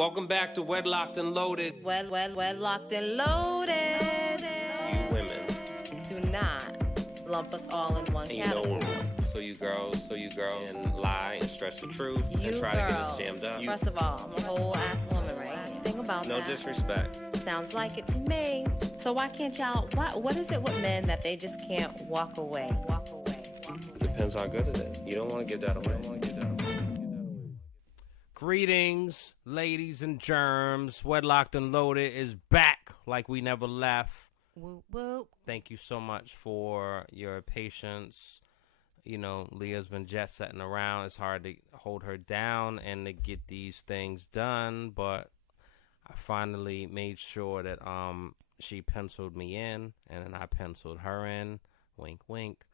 Welcome back to Wedlocked and Loaded. Wedlocked and loaded. You women. Do not lump us all in one category. So you girls, and lie and stretch the truth and try girls, to get us jammed up. First of all, I'm a whole ass woman, right? Think about no that. No disrespect. Sounds like it to me. So why can't y'all? What is it with men that they just can't walk away? Depends how good it is. You don't want to give that away. Greetings, ladies and germs. Wedlocked and Loaded is back like we never left. Whoop, whoop. Thank you so much for your patience. You know, Leah's been jet setting around. It's hard to hold her down and to get these things done, but I finally made sure that she penciled me in, and then I penciled her in. Wink, wink.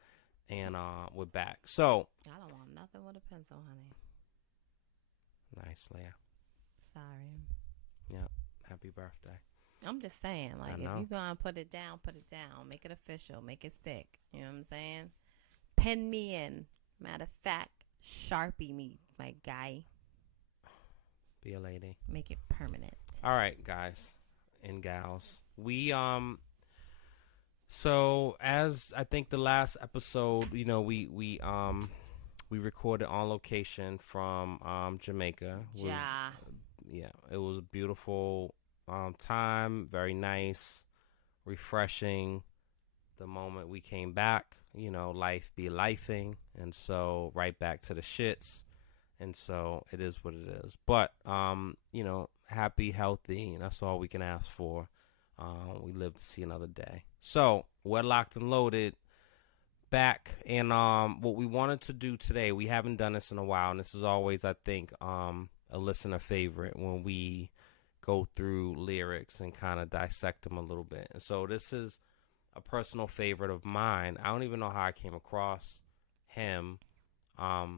And we're back. So I don't want nothing with a pencil, honey. Nice, Leah. Sorry. Yep. Happy birthday. I'm just saying, like, if you're going to put it down. Make it official. Make it stick. You know what I'm saying? Pen me in. Matter of fact, Sharpie me, my guy. Be a lady. Make it permanent. All right, guys and gals. We, so as I think the last episode, you know, we recorded on location from Jamaica. Yeah, it was a beautiful time, very nice, refreshing. The moment we came back, you know, life be lifing, and so right back to the shits, and so it is what it is. But you know, happy, healthy, and that's all we can ask for. We live to see another day. So Wedlocked and Loaded. Back, and what we wanted to do today, we haven't done this in a while, and this is always, I think, a listener favorite when we go through lyrics and kind of dissect them a little bit. And so this is a personal favorite of mine. I don't even know how I came across him, but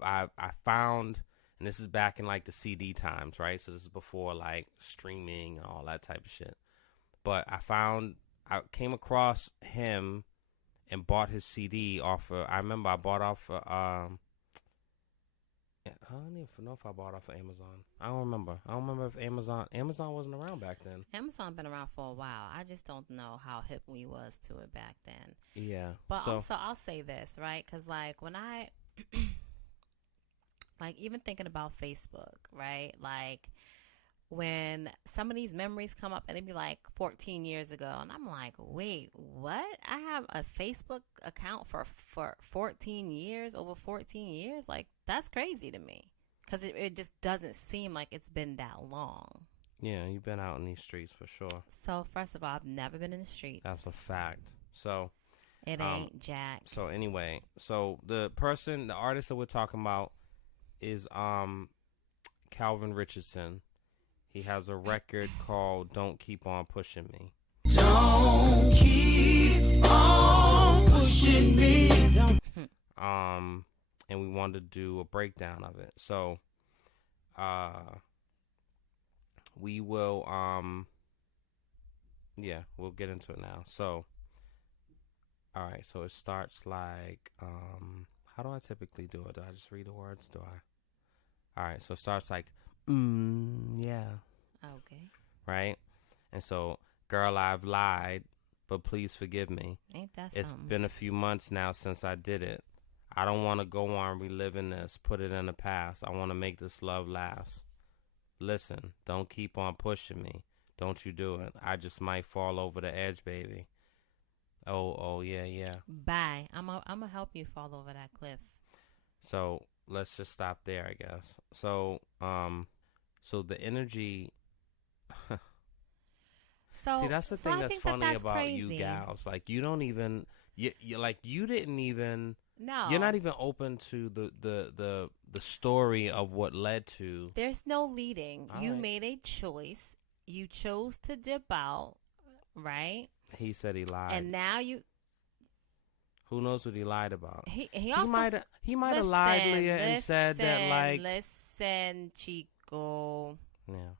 I found, and this is back in like the CD times, right? So this is before like streaming and all that type of shit. But I came across him and bought his CD off of, I remember I bought off of, I don't even know if I bought off of Amazon. I don't remember if Amazon wasn't around back then. Amazon been around for a while. I just don't know how hip we was to it back then. Yeah. But also, I'll say this, right? Because, like, when I, like, even thinking about Facebook, right? Like, when some of these memories come up and it'd be like 14 years ago, and I'm like, wait, what? I have a Facebook account for 14 years, over 14 years? Like, that's crazy to me, because it just doesn't seem like it's been that long. Yeah, you've been out in these streets for sure. So, first of all, I've never been in the streets. That's a fact. So it ain't Jack. So anyway, so the artist that we're talking about is Calvin Richardson. He has a record called Don't Keep On Pushing Me. Don't keep on pushing me. And we wanted to do a breakdown of it. So, we will, we'll get into it now. So, all right. So it starts like, how do I typically do it? Do I just read the words? All right. So it starts like, yeah. Okay. Right? And so, girl, I've lied, but please forgive me. Ain't that It's something? been a few months now since I did it. I don't want to go on reliving this, put it in the past. I want to make this love last. Listen, don't keep on pushing me. Don't you do it. I just might fall over the edge, baby. Oh, yeah. Bye. I'm gonna help you fall over that cliff. So let's just stop there, I guess. So the energy. See, that's the thing that's funny about crazy. You gals. Like, you don't even, you didn't even. No. You're not even open to the story of what led to. There's no leading. All you right. made a choice. You chose to dip out, right? He said he lied. And now you. Who knows what he lied about? He also he might have lied, Leah, and said that, like. Listen, Chico. Yeah.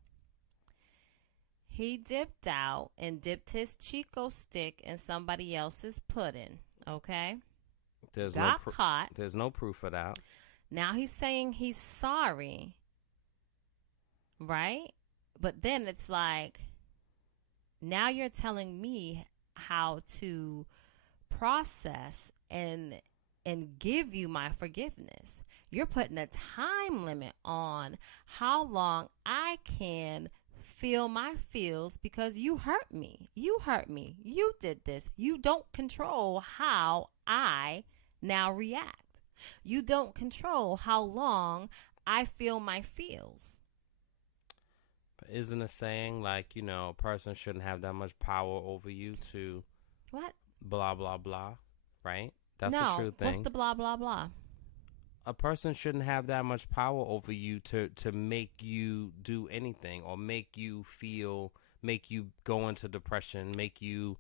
He dipped out and dipped his Chico stick in somebody else's pudding. Okay. Got caught. There's no proof of that. Now he's saying he's sorry. right? But then it's like, now you're telling me how to process and give you my forgiveness. You're putting a time limit on how long I can feel my feels because you hurt me. You hurt me. You did this. You don't control how I now react. You don't control how long I feel my feels. But isn't a saying like, a person shouldn't have that much power over you to What? blah, blah, blah, right? That's no, a true thing. What's the blah, blah, blah? A person shouldn't have that much power over you to make you do anything or make you go into depression, make you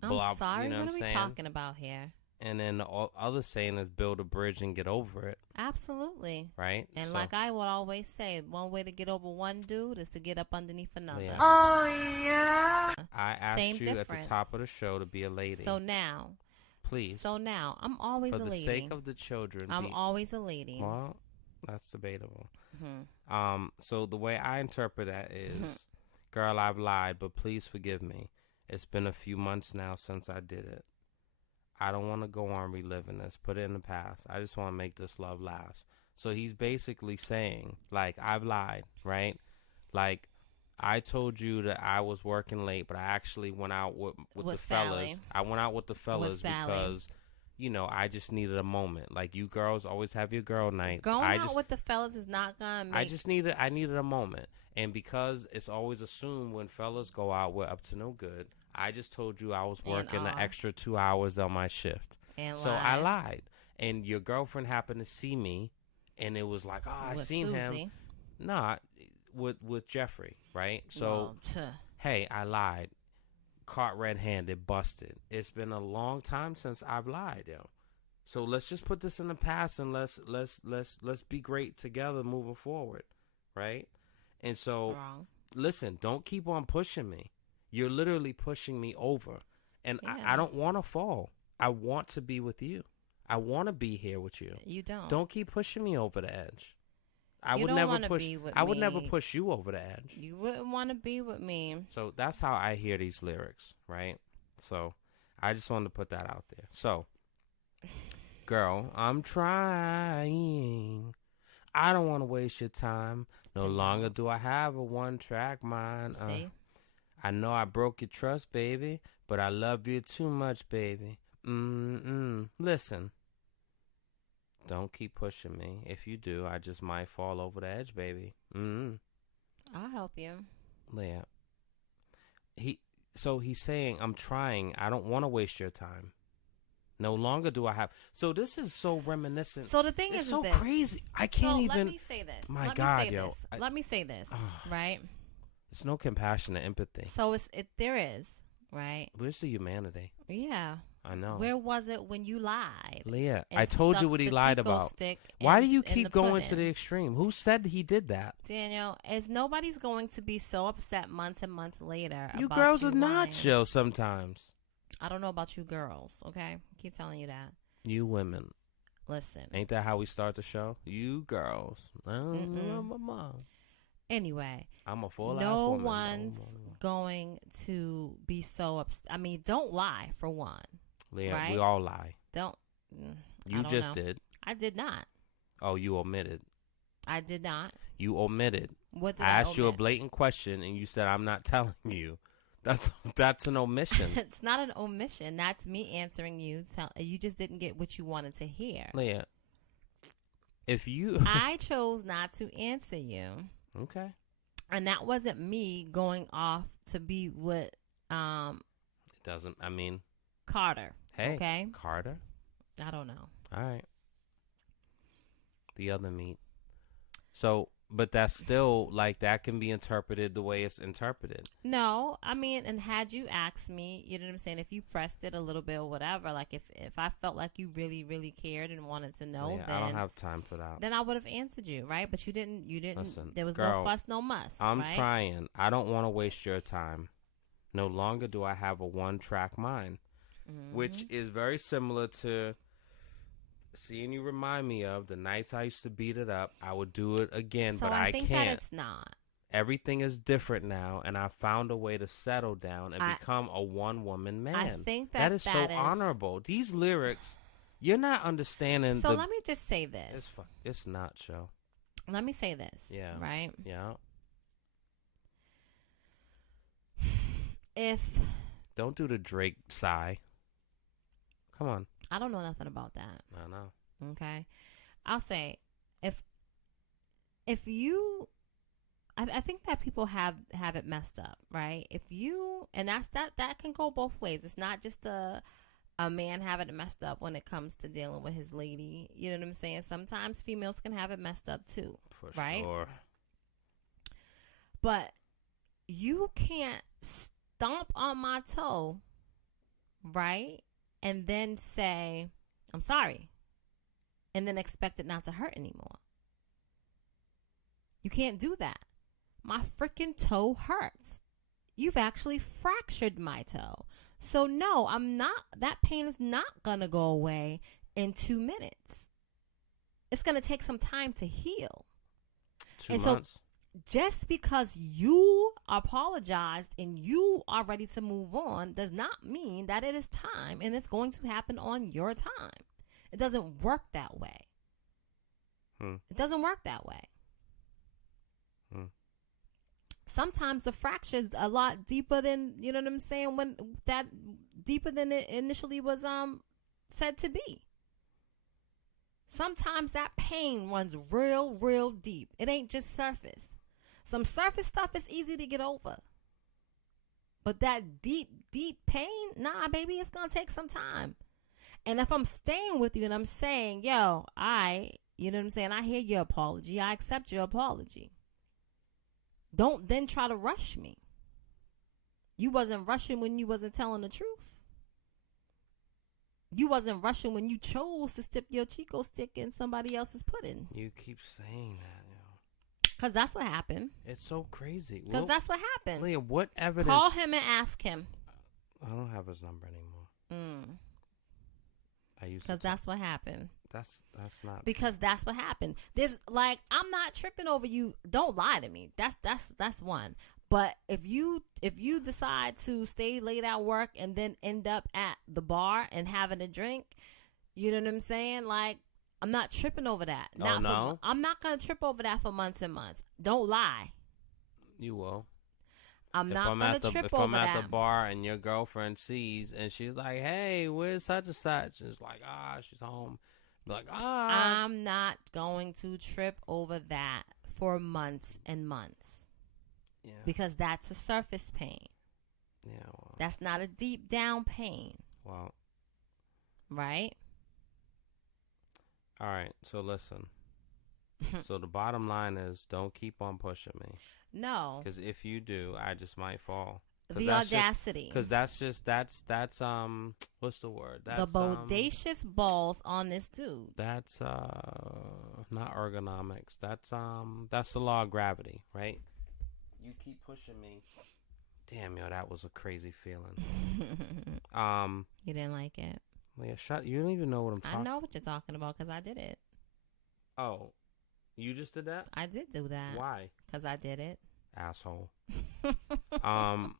blah. I'm sorry, what are we talking about here? And then the other saying is build a bridge and get over it. Absolutely. Right? And so, like I would always say, one way to get over one dude is to get up underneath another. Yeah. Oh, yeah. I asked Same you difference. at the top of the show to be a lady. So now. Please. So now, I'm always a lady. For the sake of the children. I'm always a lady. Well, that's debatable. Mm-hmm. So the way I interpret that is, girl, I've lied, but please forgive me. It's been a few months now since I did it. I don't want to go on reliving this. Put it in the past. I just want to make this love last. So he's basically saying, like, I've lied, right? Like, I told you that I was working late, but I actually went out with the fellas. Sally. I went out with the fellas because, I just needed a moment. Like, you girls always have your girl nights. Going out with the fellas is not going to make... I needed a moment. And because it's always assumed when fellas go out, we're up to no good. I just told you I was working an extra 2 hours on my shift. And I lied. And your girlfriend happened to see me, and it was like, I seen Susie. him. Nah, with Jeffrey, right? So, hey, I lied. Caught red-handed, busted. It's been a long time since I've lied, yo. So let's just put this in the past and let's be great together moving forward, right? And so, listen, don't keep on pushing me. You're literally pushing me over. And I don't want to fall. I want to be with you. I want to be here with you. You don't. Don't keep pushing me over the edge. I you would don't never wanna push. be with I would me. never push you over the edge. You wouldn't want to be with me. So that's how I hear these lyrics, right? So I just wanted to put that out there. So, girl, I'm trying. I don't want to waste your time. No longer do I have a one-track mind. See? I know I broke your trust, baby, but I love you too much, baby. Listen. Don't keep pushing me. If you do, I just might fall over the edge, baby. I'll help you. Yeah. So he's saying, I'm trying. I don't want to waste your time. No longer do I have. So this is so reminiscent. So the thing it's is so this. crazy. I can't even. Let me say this. My God, yo. Let me say this. Right? It's no compassion or empathy. So there is, right? Where's the humanity? Yeah. I know. Where was it when you lied? Leah, I told you what he lied about. Why do you keep going to the extreme? Who said he did that? Daniel, nobody's going to be so upset months and months later. You about girls you are not lying. chill sometimes. I don't know about you girls, okay? I keep telling you that. You women. Listen. Ain't that how we start the show? You girls. Anyway. I'm a full ass No woman. one's going to be so upset. I mean, don't lie, for one. Leah, right? we all lie. Don't. You just did. I did not. Oh, you omitted. I did not. You omitted. What did I asked you a omit? blatant question, and you said, I'm not telling you. That's an omission. It's not an omission. That's me answering you. You just didn't get what you wanted to hear. Leah, if you... I chose not to answer you. Okay. And that wasn't me going off to be with It doesn't, I mean... Carter. Hey, okay? Carter? I don't know. All right. The other meat. So, but that's still, like, that can be interpreted the way it's interpreted. No, I mean, and had you asked me, you know what I'm saying, if you pressed it a little bit or whatever, like if I felt like you really, really cared and wanted to know, Yeah, then... I don't have time for that. Then I would have answered you, right? But you didn't, Listen, there was girl, no fuss, no muss, I'm right? trying. I don't want to waste your time. No longer do I have a one-track mind. Which is very similar to seeing you remind me of the nights I used to beat it up. I would do it again, so but I think can't. that it's not. everything is different now, and I found a way to settle down and become a one-woman man. I think that is so honorable. These lyrics, you're not understanding. So let me just say this. It's not, show. Let me say this. Yeah. Right? Yeah. Don't do the Drake sigh. Come on. I don't know nothing about that. I know. Okay. I'll say, if you, I think that people have it messed up, right? If you, and that can go both ways. It's not just a man having it messed up when it comes to dealing with his lady. You know what I'm saying? Sometimes females can have it messed up too. For right? Sure. But you can't stomp on my toe, right? And then say, I'm sorry. And then expect it not to hurt anymore. You can't do that. My freaking toe hurts. You've actually fractured my toe. So no, that pain is not going to go away in 2 minutes. It's going to take some time to heal. 2 months. So just because you apologized and you are ready to move on does not mean that it is time and it's going to happen on your time. It doesn't work that way. It doesn't work that way. Sometimes the fracture is a lot deeper than, you know what I'm saying, when that deeper than it initially was said to be. Sometimes that pain runs real, real deep. It ain't just surface. Some surface stuff is easy to get over. But that deep, deep pain, nah, baby, it's going to take some time. And if I'm staying with you and I'm saying, yo, you know what I'm saying, I hear your apology. I accept your apology. Don't then try to rush me. You wasn't rushing when you wasn't telling the truth. You wasn't rushing when you chose to stick your Chico stick in somebody else's pudding. You keep saying that, yo. Because that's what happened. It's so crazy. Because that's what happened. Leah, what evidence? Call him and ask him. I don't have his number anymore. Because that's what happened. That's not. Because that's what happened. There's I'm not tripping over you. Don't lie to me. That's one. But if you decide to stay late at work and then end up at the bar and having a drink, you know what I'm saying? I'm not tripping over that. Oh, no? I'm not gonna trip over that for months and months. Don't lie. You will. I'm not gonna trip over that. If I'm at the bar and your girlfriend sees and she's like, "Hey, where's such and such?" And it's like, she's home. Be like, I'm not going to trip over that for months and months. Yeah. Because that's a surface pain. Yeah. Well, that's not a deep down pain. Well. Right? All right. So listen. So the bottom line is, don't keep on pushing me. No. Because if you do, I just might fall. The audacity. Because that's what's the word? That's, the bodacious balls on this dude. That's not ergonomics. That's the law of gravity, right? You keep pushing me. Damn, yo, that was a crazy feeling. You didn't like it? Leah, shut. You don't even know what I'm talking. I know what you're talking about because I did it. Oh, you just did that? I did do that. Why? Because I did it. Asshole. All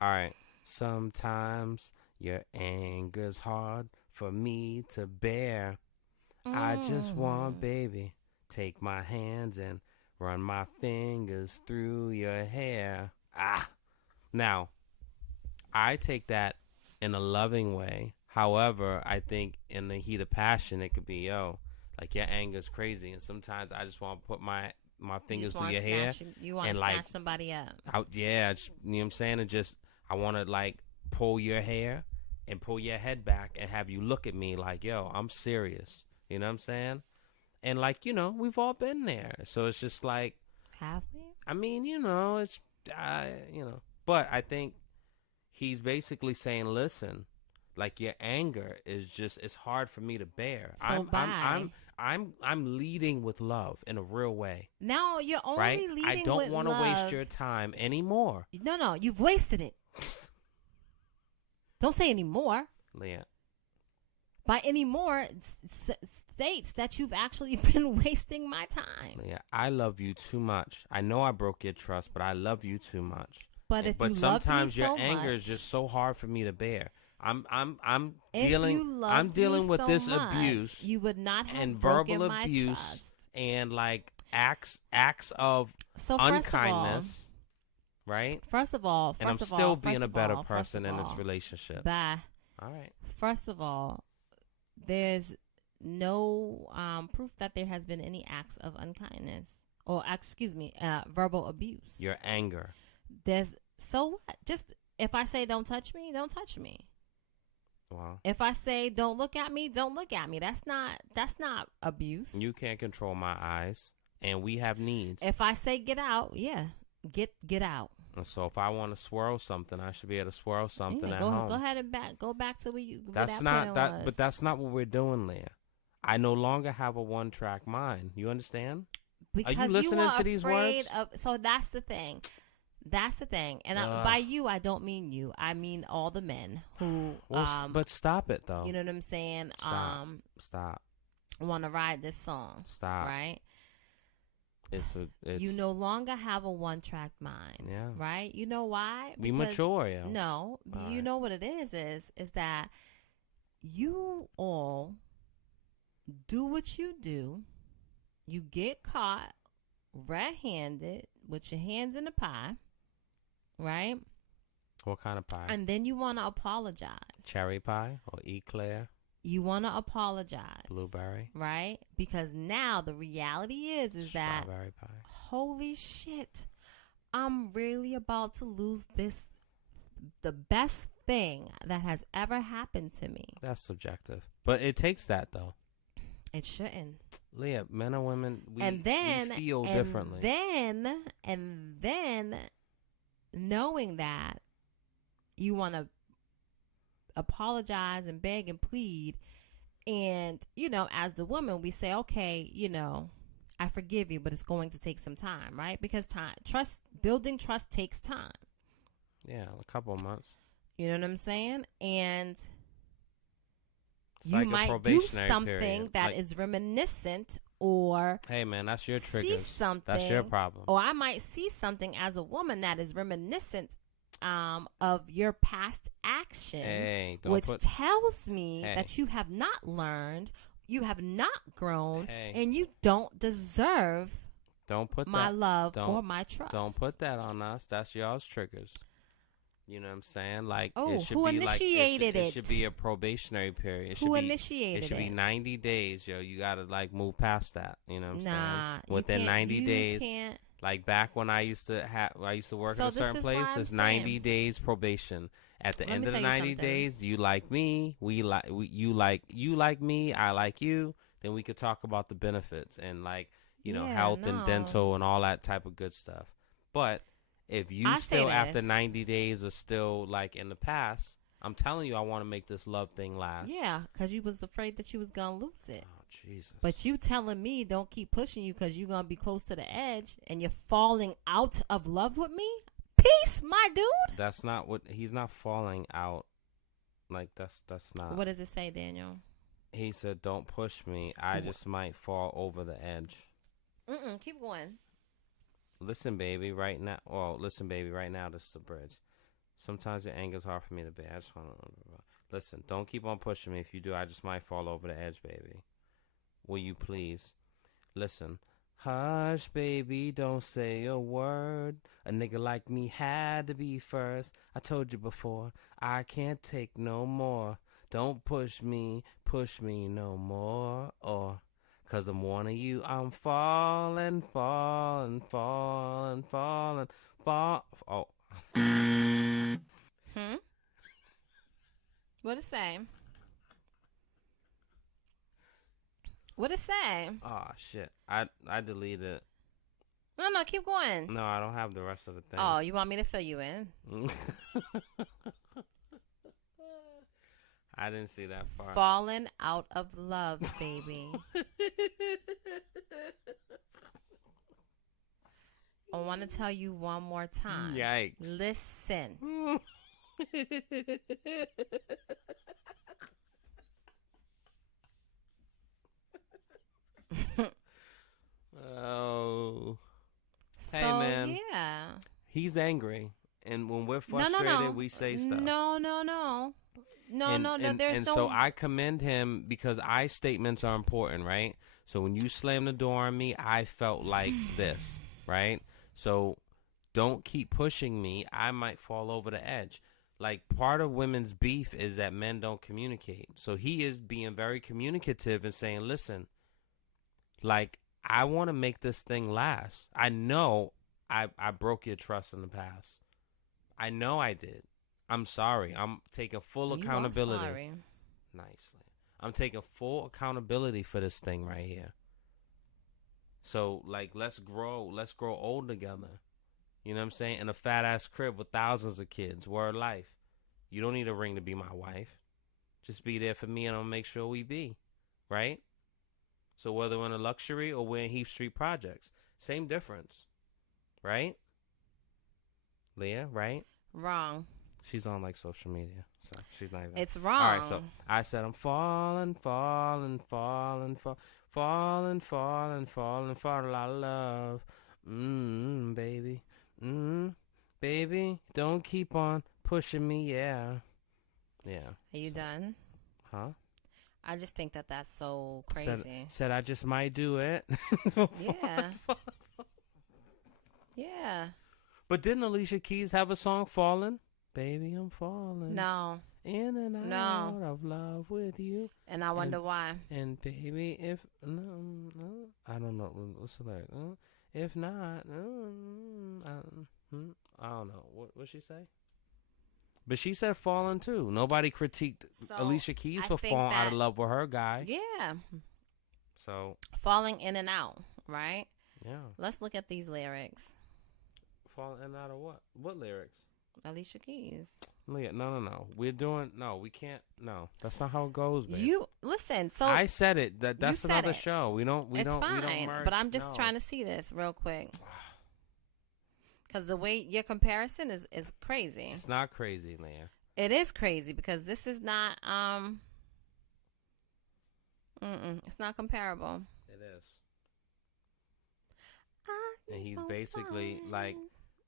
right. Sometimes your anger's hard for me to bear. I just want, baby, take my hands and run my fingers through your hair. Now, I take that in a loving way. However, I think in the heat of passion, it could be, your anger's crazy. And sometimes I just want to put my fingers through your hair. You want to snatch somebody up. You know what I'm saying? And just, I want to, pull your hair and pull your head back and have you look at me like, yo, I'm serious. You know what I'm saying? And, we've all been there. So it's just Have we? I mean, it's, But I think he's basically saying, listen, your anger is just, it's hard for me to bear. So I'm leading with love in a real way. No, you're only right? leading with I don't want to waste your time anymore. No, you've wasted it. Don't say anymore. Leah. By anymore, states that you've actually been wasting my time. Yeah, I love you too much. I know I broke your trust, but I love you too much. But if you sometimes loved me your so anger much, is just so hard for me to bear. I'm if dealing you loved I'm dealing me with so this much, abuse you would not have and broken verbal my abuse trust. and like acts of So unkindness, right? First of all, And I'm still being a better person in this relationship. Bye. All right. First of all, there's no proof that there has been any acts of unkindness or, verbal abuse. Your anger. So what? Just if I say don't touch me, don't touch me. Wow. If I say don't look at me, don't look at me. That's not abuse. You can't control my eyes, and we have needs. If I say get out, yeah, get out. And so if I want to swirl something, I should be able to swirl something at go, home. Go ahead and go back to where you. That's not that, but that's not what we're doing, Leah. I no longer have a one-track mind. You understand? Because are you listening to these words? So that's the thing. That's the thing. And by you, I don't mean you. I mean all the men who. But stop it, though. You know what I'm saying? Stop. Want to ride this song? Stop. Right. It's you no longer have a one-track mind. Yeah. Right. You know why? We mature, yeah. No. All you right. know what it is that you all do what you do. You get caught red-handed with your hands in the pie. Right? What kind of pie? And then you want to apologize. Cherry pie or eclair? You want to apologize. Blueberry? Right? Because now the reality is that strawberry pie. Holy shit. I'm really about to lose the best thing that has ever happened to me. That's subjective. But it takes that, though. It shouldn't. Leah, men and women, we feel differently. And then knowing that you want to apologize and beg and plead, and as the woman we say, okay, I forgive you, but it's going to take some time, right? Because building trust takes time. Yeah, a couple of months. You know what I'm saying? And it's you like might do something that is reminiscent, or hey man, that's your triggers. See something, that's your problem. Or I might see something as a woman that is reminiscent of your past action, which tells me that you have not learned, you have not grown, and you don't deserve my love or my trust. Don't put that on us. That's y'all's triggers. You know what I'm saying? Like, it should be initiated it should be a probationary period. Who initiated it? It should be 90 days, yo. You gotta move past that. You know what I'm saying? Within 90 you days. Can't. Like back when I used to work at a certain place, it's 90 days probation. At the end of the 90 days, you like me, you like me, I like you. Then we could talk about the benefits and health and dental and all that type of good stuff. But if you after 90 days are still in the past, I'm telling you, I want to make this love thing last. Yeah, because you was afraid that you was going to lose it. Oh, Jesus. But you telling me don't keep pushing you because you're going to be close to the edge and you're falling out of love with me? Peace, my dude. That's not what, he's not falling out. That's not. What does it say, Daniel? He said, don't push me. I just might fall over the edge. Keep going. Listen, baby, right now. This is the bridge. Sometimes your anger is hard for me to bear. I just want to listen. Don't keep on pushing me. If you do, I just might fall over the edge, baby. Will you please listen? Hush, baby, don't say a word. A nigga like me had to be first. I told you before, I can't take no more. Don't push me no more. Or 'cause I'm warning you, I'm falling. Oh. What'd it say? What'd it say? Oh, shit. I deleted it. No, keep going. No, I don't have the rest of the thing. Oh, you want me to fill you in? I didn't see that far. Falling out of love, baby. I want to tell you one more time. Yikes. Listen. Oh. So, Hey, man. yeah. He's angry. And when we're frustrated, we say stuff. No. There's no. So I commend him because I statements are important, right? So when you slam the door on me, I felt like this, right? So don't keep pushing me. I might fall over the edge. Like, part of women's beef is that men don't communicate. So he is being very communicative and saying, listen, like, I want to make this thing last. I know I broke your trust in the past. I know I did. I'm sorry. I'm taking full accountability. You are sorry. Nicely. I'm taking full accountability for this thing right here. So, like, let's grow old together. You know what I'm saying? In a fat ass crib with thousands of kids. Word life. You don't need a ring to be my wife. Just be there for me and I'll make sure we be. Right? So whether we're in a luxury or we're in Heath Street Projects, same difference. Right? Leah, right? Wrong. She's on like social media. So she's not even. It's wrong. All right, so I said I'm falling for a lot of love. Baby. Baby, don't keep on pushing me, yeah. Yeah. Are you done? Huh? I just think that that's so crazy. Said I just might do it. Yeah. Yeah. But didn't Alicia Keys have a song, Falling? Baby, I'm falling. No. In and out of love with you. And I wonder why. And baby, if no, I don't know. What's the lyric? If not, I don't know. What she say? But she said falling too. Nobody critiqued Alicia Keys for falling out of love with her guy. Yeah. So falling in and out, right? Yeah. Let's look at these lyrics. Falling in and out of what? What lyrics? Alicia Keys. Leah, no. We can't. No, that's not how it goes, babe. You listen. So I said it. That's another show. We don't. It's fine. We don't merge. But I'm just trying to see this real quick. Because the way your comparison is crazy. It's not crazy, Leah. It is crazy because this is not it's not comparable. It is. And he's basically like,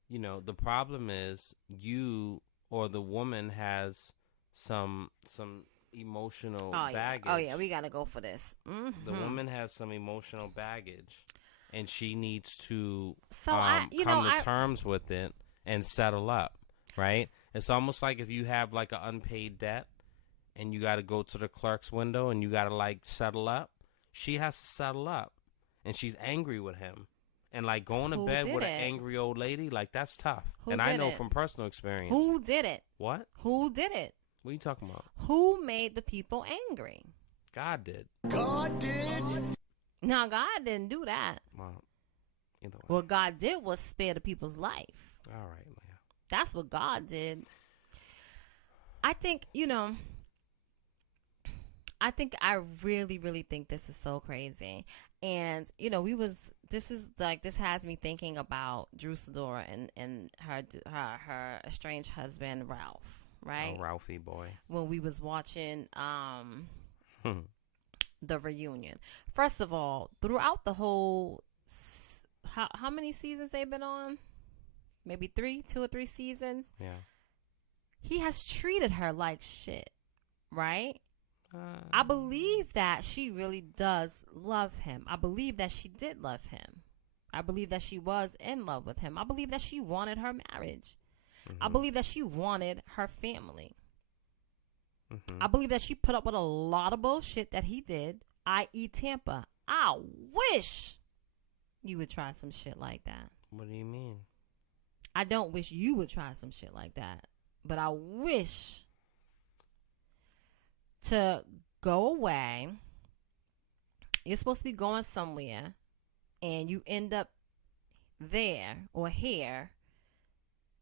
you know, the problem is you or the woman has some emotional baggage. Oh yeah, we gotta go for this. Mm-hmm. The woman has some emotional baggage. And she needs to come to terms with it and settle up, right? It's almost like if you have like an unpaid debt and you got to go to the clerk's window and you got to like settle up. She has to settle up, and she's angry with him. And like going to bed with an angry old lady, like that's tough. And I know from personal experience. Who did it? What? Who did it? What are you talking about? Who made the people angry? God did. God did. No, God didn't do that. Well, either way. What God did was spare the people's life. All right, Leah. That's what God did. I think, I really, really think this is so crazy. And, this has me thinking about Drew Sidora and her estranged husband, Ralph, right? Oh, Ralphie boy. When we was watching, the reunion. First of all, throughout the whole, how many seasons they've been on? Maybe 2 or 3 seasons. Yeah. He has treated her like shit, right? I believe that she really does love him. I believe that she did love him. I believe that she was in love with him. I believe that she wanted her marriage. Mm-hmm. I believe that she wanted her family. Mm-hmm. I believe that she put up with a lot of bullshit that he did, i.e. Tampa. I wish you would try some shit like that. What do you mean? I don't wish you would try some shit like that. But I wish to go away. You're supposed to be going somewhere and you end up there or here,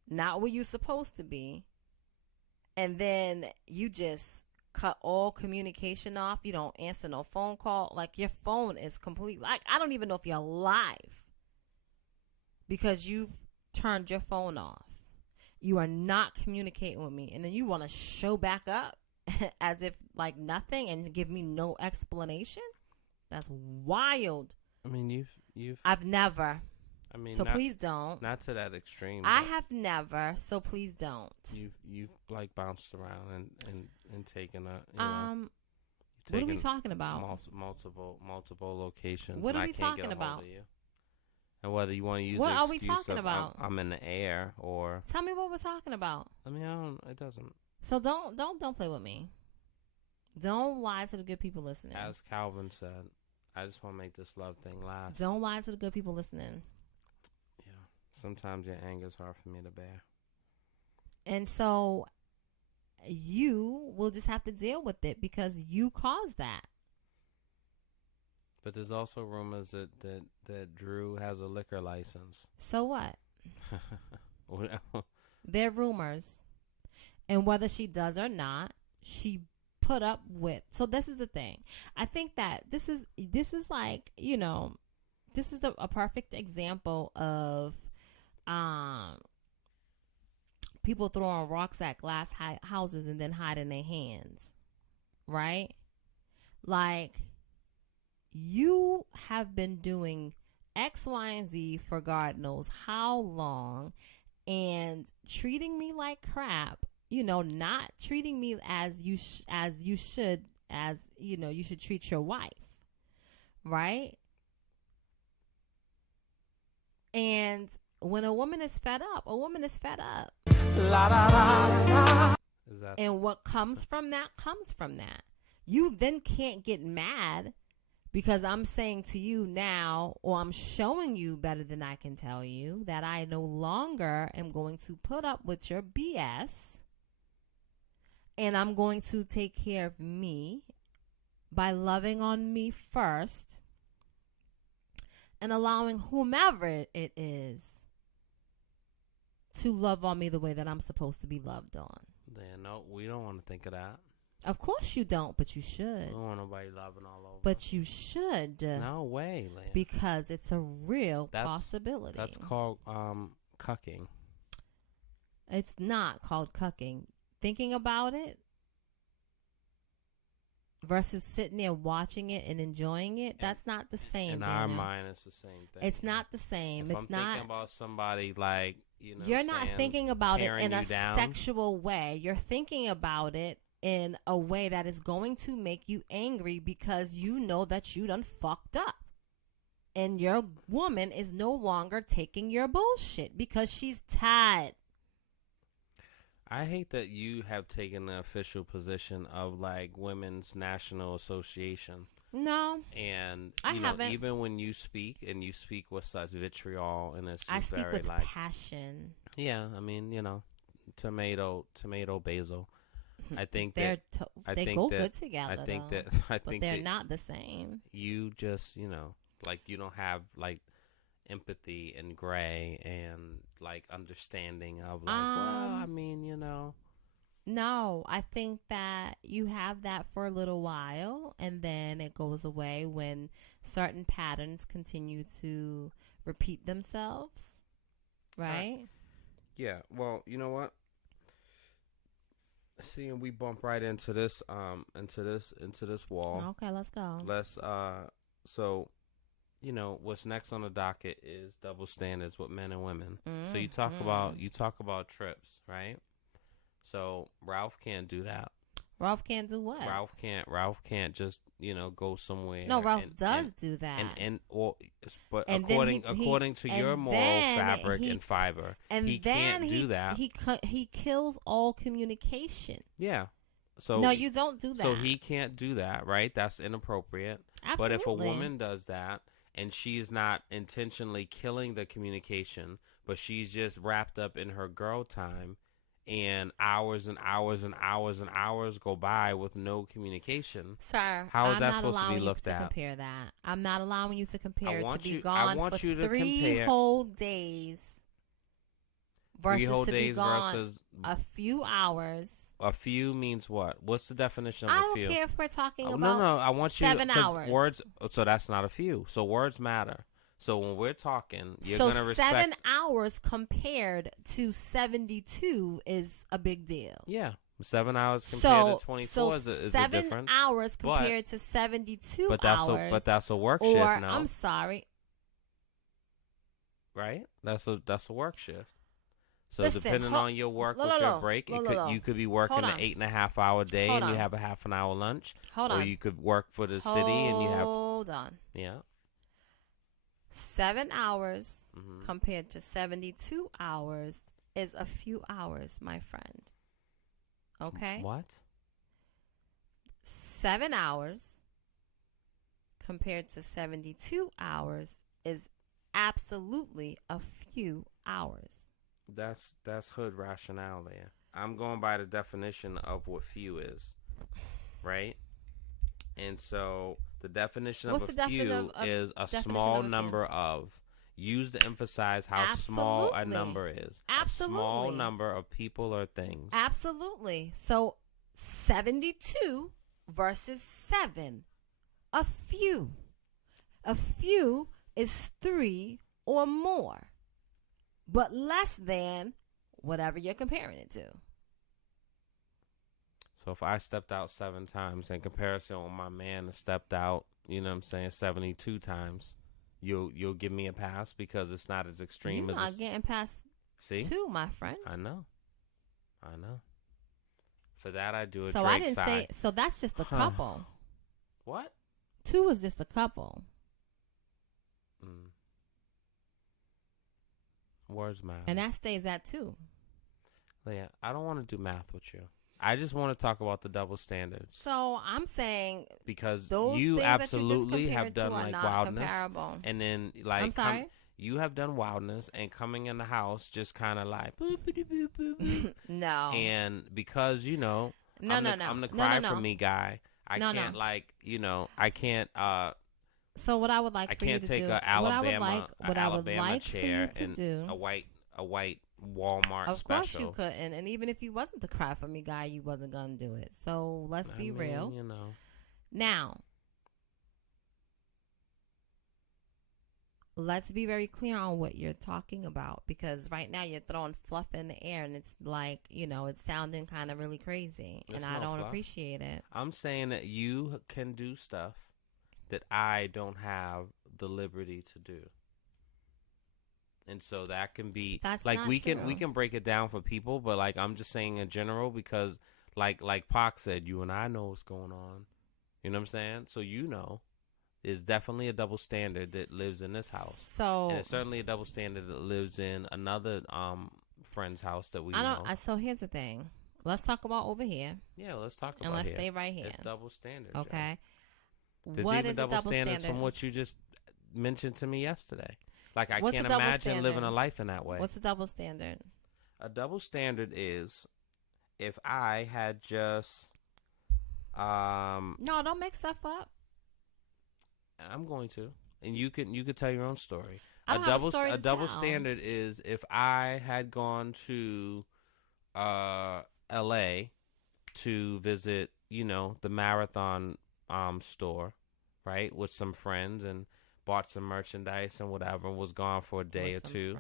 not where you're supposed to be. And then you just cut all communication off. You don't answer no phone call. Like, your phone is complete. Like, I don't even know if you're alive because you've turned your phone off. You are not communicating with me. And then you want to show back up as if like nothing and give me no explanation. That's wild. I mean, you've. I've never. I mean, so please don't. Not to that extreme. I have never. So please don't. You've like bounced around and taken a. What are we talking about? Multiple locations. What are we I can't talking get a hold about? of you. And whether you want to use what the are we excuse talking of about? I'm in the air or. Tell me what we're talking about. I mean, I don't. It doesn't. So don't play with me. Don't lie to the good people listening. As Calvin said, I just want to make this love thing last. Don't lie to the good people listening. Yeah. Sometimes your anger is hard for me to bear. And so you will just have to deal with it because you caused that. But there's also rumors that Drew has a liquor license. So what? They're rumors. And whether she does or not, she put up with. So this is the thing. I think that this is like, this is a perfect example of people throwing rocks at glass houses and then hiding their hands. Right? Like, you have been doing X, Y, and Z for God knows how long and treating me like crap, not treating me as you should treat your wife. Right? And when a woman is fed up, La, la, la, la. And what comes from that. You then can't get mad because I'm saying to you now, or I'm showing you better than I can tell you, that I no longer am going to put up with your BS. And I'm going to take care of me by loving on me first and allowing whomever it is to love on me the way that I'm supposed to be loved on. Then no, we don't want to think of that. Of course you don't, but you should. We don't want nobody loving all over. But you should. No way, Lynn. Because it's a real possibility. That's called cucking. It's not called cucking. Thinking about it versus sitting there watching it and enjoying it, that's not the same. In our mind, it's the same thing. It's not the same. If it's I'm not thinking about somebody like, you're not thinking about it in a sexual way. You're thinking about it in a way that is going to make you angry because you know that you done fucked up. And your woman is no longer taking your bullshit because she's tired. I hate that you have taken the official position of like Women's National Association. No. And I haven't. Even when you speak and you speak with such vitriol and it's just I speak very with like passion. Yeah, I mean, tomato, basil. I think they go good I together. think but they're not the same. You just, like you don't have like empathy and gray and like understanding of like, well, I mean, No, I think that you have that for a little while and then it goes away when certain patterns continue to repeat themselves. Right? Yeah. Well, you know what? Seeing we bump right into this wall. Okay, let's go. So, what's next on the docket is double standards with men and women. So you talk about trips, right? So Ralph can't do that. Ralph can't do what? Ralph can't just go somewhere. No, Ralph does do that. But and according to your moral fabric and fiber, he can't do that. He kills all communication. Yeah. So no, you don't do that. So he can't do that, right? That's inappropriate. Absolutely. But if a woman does that and she's not intentionally killing the communication, but she's just wrapped up in her girl time, and hours and hours and hours and hours go by with no communication. Sir, how is that supposed to be looked at? Compare that. I'm not allowing you to compare to be I gone want for you to 3 compare whole days versus 3 whole to days be gone versus a few hours. A few means what? What's the definition of I a few? don't care if we're talking about no. I want 7 hours. Words. So that's not a few. So words matter. So when we're talking, you're going to respect. 7 hours compared to 72 is a big deal. Yeah, 7 hours compared to 24 is a 7 difference. hours compared to 72 but hours. But that's a work or, shift now. I'm sorry. Right? That's a work shift. So Listen, depending on your work with your break, you could be working an 8.5 hour day and you have a half an hour lunch. Or you could work for the city and you have. Hold on. Yeah. 7 hours compared to 72 hours is a few hours, my friend. Okay? What? 7 hours compared to 72 hours is absolutely a few hours. That's hood rationale there. I'm going by the definition of what few is, right? And so the definition of a few is a small number of. Used to emphasize how small a number is. Absolutely. A small number of people or things. Absolutely. So 72 versus 7. A few. A few is 3 or more, but less than whatever you're comparing it to. So if I stepped out 7 times in comparison with my man that stepped out, 72 times, you'll give me a pass because it's not as extreme as you're not getting past 2, my friend. I know. For that I do a so Drake I didn't side. say. So that's just a couple. What? 2 is just a couple. Where's math? And that stays at 2. Leah, I don't want to do math with you. I just want to talk about the double standards. So I'm saying because those you absolutely have done like wildness, comparable. And then like I'm sorry. You have done wildness and coming in the house just kind of like boopity boop boop. No. And because I'm the cry for me guy. I can't I can't. So what I would like for you to do, I can't take an Alabama chair and a white Walmart of special. Of course you couldn't, and even if you wasn't the cry for me guy, you wasn't gonna do it. So let's be real. Now, let's be very clear on what you're talking about, because right now you're throwing fluff in the air, and it's like it's sounding kind of really crazy, and I don't appreciate it. I'm saying that you can do stuff that I don't have the liberty to do. And so that can be we can break it down for people, but like I'm just saying in general because like Pac said, you and I know what's going on. You know what I'm saying? So there's definitely a double standard that lives in this house. So and it's certainly a double standard that lives in another friend's house that we know. So here's the thing. Let's talk about over here. Yeah, let's talk about and let's here. Stay right here. It's double standard. Okay. There's what even is double standards from what you just mentioned to me yesterday. Like I can't imagine living a life in that way. What's a double standard? A double standard is if I had just No, don't make stuff up. I'm going to. And you could tell your own story. A double standard is if I had gone to LA to visit, the Marathon store, right, with some friends and bought some merchandise and whatever and was gone for a day or two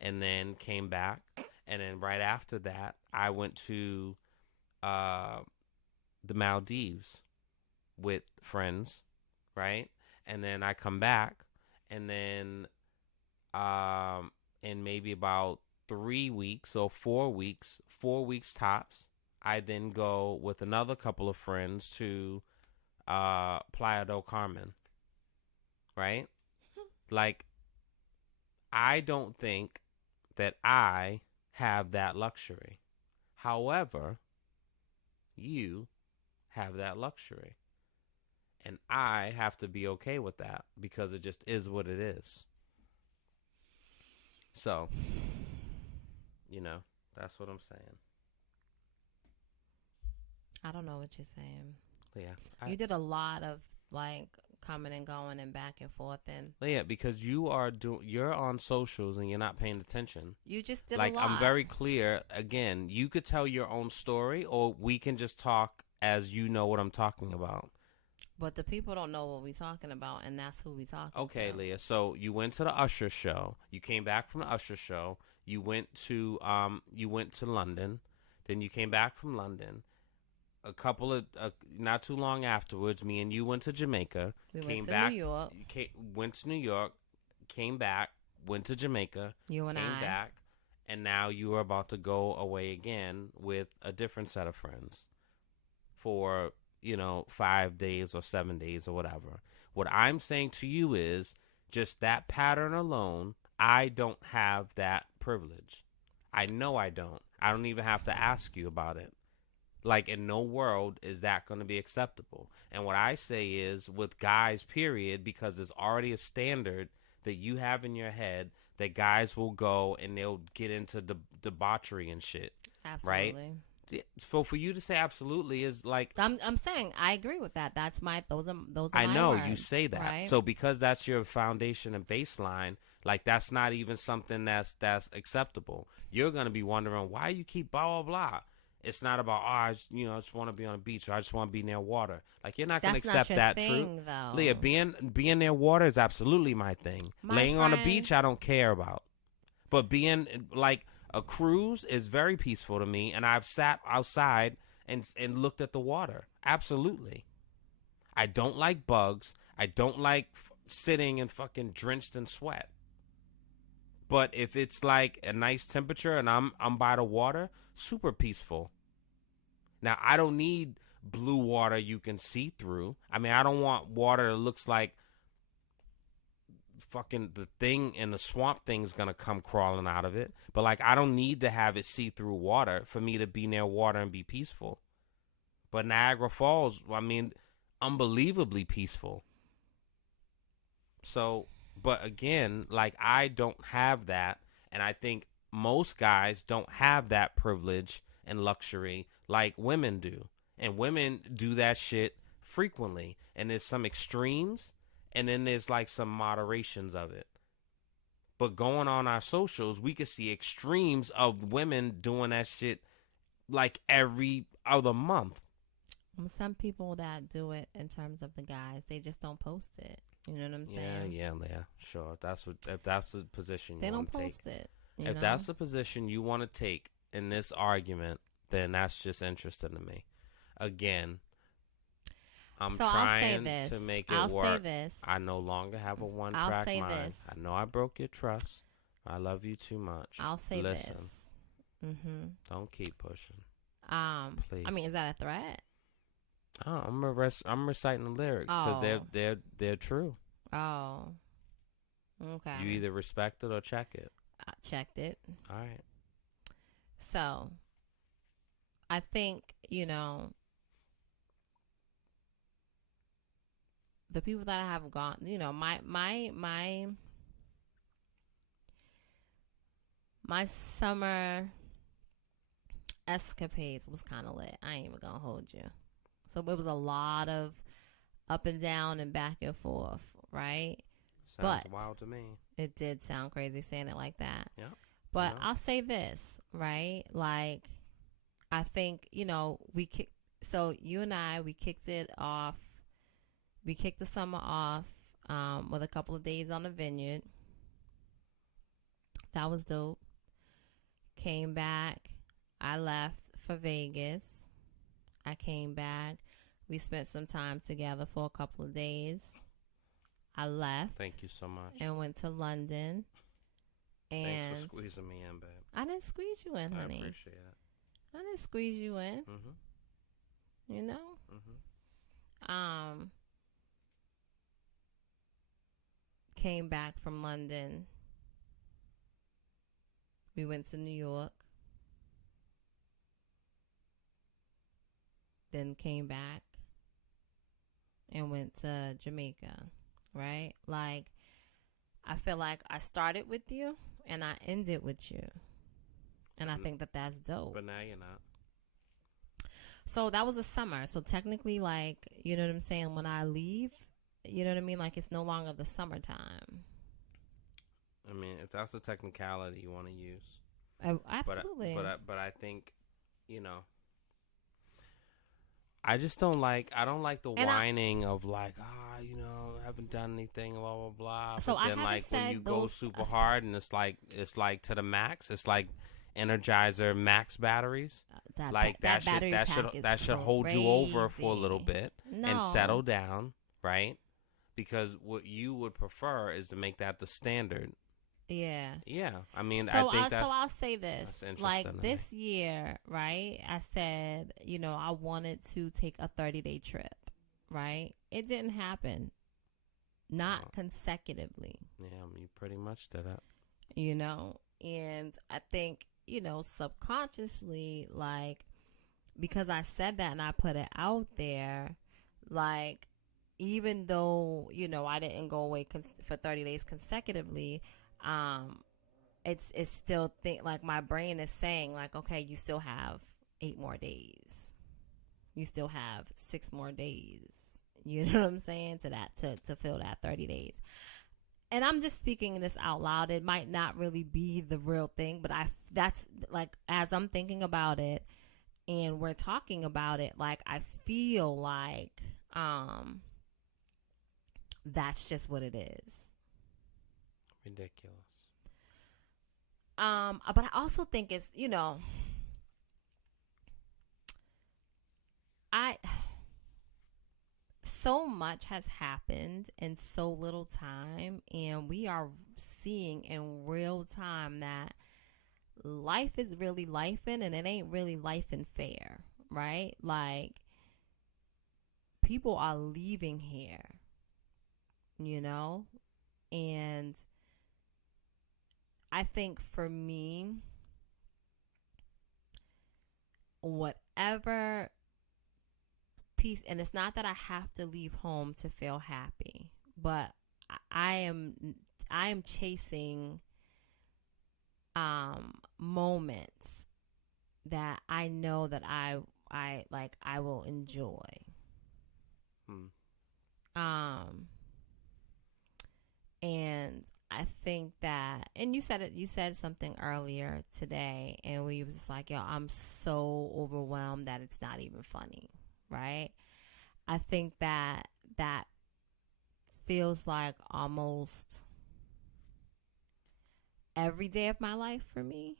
and then came back, and then right after that I went to the Maldives with friends, right? And then I come back, and then in maybe about 3 weeks or 4 weeks tops, I then go with another couple of friends to Playa del Carmen, right? Like, I don't think that I have that luxury. However, you have that luxury. And I have to be okay with that because it just is what it is. So, that's what I'm saying. I don't know what you're saying. Yeah. You did a lot of, coming and going and back and forth. Yeah, because you're on socials and you're not paying attention. You just did a lot. I'm very clear. Again, you could tell your own story, or we can just talk as you know what I'm talking about. But the people don't know what we're talking about, and that's who we talking to. Okay, Leah. So you went to the Usher show. You came back from the Usher show. You went to London. Then you came back from London. A couple of not too long afterwards, me and you went to Jamaica. We came went to back. New York. Went to New York. Came back. Went to Jamaica. You and came I. back, and now you are about to go away again with a different set of friends for 5 days or 7 days or whatever. What I'm saying to you is just that pattern alone. I don't have that privilege. I know I don't. I don't even have to ask you about it. Like, in no world is that going to be acceptable. And what I say is, with guys, period, because there's already a standard that you have in your head that guys will go and they'll get into debauchery and shit. Absolutely. Right? So for you to say absolutely is like, I'm saying I agree with that. Those are I my know words, you say that. right? So because that's your foundation and baseline, like, that's not even something that's acceptable. You're going to be wondering why you keep blah, blah, blah. It's not about, I just want to be on a beach, or I just want to be near water. Like, you're not going to accept that truth. Though. Leah, being near water is absolutely my thing. Laying on a beach, I don't care about. But being, like, a cruise is very peaceful to me, and I've sat outside and looked at the water. Absolutely. I don't like bugs. I don't like sitting and fucking drenched in sweat. But if it's like a nice temperature and I'm by the water, super peaceful. Now, I don't need blue water you can see through. I mean, I don't want water that looks like fucking the thing in the swamp thing's gonna come crawling out of it. But, like, I don't need to have it see-through water for me to be near water and be peaceful. But Niagara Falls, I mean, unbelievably peaceful. So, but again, like, I don't have that, and I think most guys don't have that privilege and luxury like women do. And women do that shit frequently. And there's some extremes, and then there's like some moderations of it. But going on our socials, we can see extremes of women doing that shit like every other month. Some people that do it in terms of the guys, they just don't post it. You know what I'm saying? Yeah, sure. If that's the position you want to take. They don't post it. If that's the position you want to take in this argument, then that's just interesting to me. Again, I'm trying to make it work. I'll say this. I no longer have a one-track mind. This. I know I broke your trust. I love you too much. I'll say Listen, this. Mm-hmm. Don't keep pushing. Please. I mean, is that a threat? Oh, I'm reciting the lyrics because they're true. Oh, okay. You either respect it or check it. I checked it. All right. So, I think the people that I have gone, my summer escapades was kind of lit. I ain't even gonna hold you. So it was a lot of up and down and back and forth, right? Sounds wild to me. It did sound crazy saying it like that. Yeah. But I'll say this, right? Like, I think, so you and I, we kicked it off. We kicked the summer off with a couple of days on the vineyard. That was dope. Came back. I left for Vegas. I came back. We spent some time together for a couple of days. I left. Thank you so much. And went to London. And thanks for squeezing me in, babe. I didn't squeeze you in, honey. I appreciate it. I didn't squeeze you in. Mm-hmm. You know? Mm-hmm. Came back from London. We went to New York. Then came back and went to Jamaica, right? Like, I feel like I started with you and I ended with you. And I think that that's dope. But now you're not. So that was a summer. So technically, like, you know what I'm saying? When I leave, you know what I mean? Like, it's no longer the summertime. I mean, if that's the technicality you want to use. Absolutely. But I think, I just don't like the whining of like, I haven't done anything, blah, blah, blah. So but then, like, when you go super hard and it's like to the max, it's like Energizer max batteries. like that battery pack that should hold you over for a little bit and settle down, right? Because what you would prefer is to make that the standard. Yeah. Yeah. I mean, so I think that's. So I'll say this. Like this year, right? I said, I wanted to take a 30-day trip, right? It didn't happen. Not consecutively. Yeah, you pretty much did it. And I think, subconsciously, like, because I said that and I put it out there, like, even though, I didn't go away for 30 days consecutively, it's still like my brain is saying, like, okay, you still have 8 more days. You still have 6 more days. You know what I'm saying? To fill that 30 days. And I'm just speaking this out loud. It might not really be the real thing, but that's like, as I'm thinking about it and we're talking about it, like, I feel like, that's just what it is. Ridiculous. But I also think it's, so much has happened in so little time, and we are seeing in real time that life is really lifing, and it ain't really lifing fair, right? Like, people are leaving here, and I think for me, whatever piece, and it's not that I have to leave home to feel happy, but I am chasing moments that I know that I will enjoy. And I think that, and you said something earlier today, and we was just like, yo, I'm so overwhelmed that it's not even funny, right? I think that feels like almost every day of my life for me.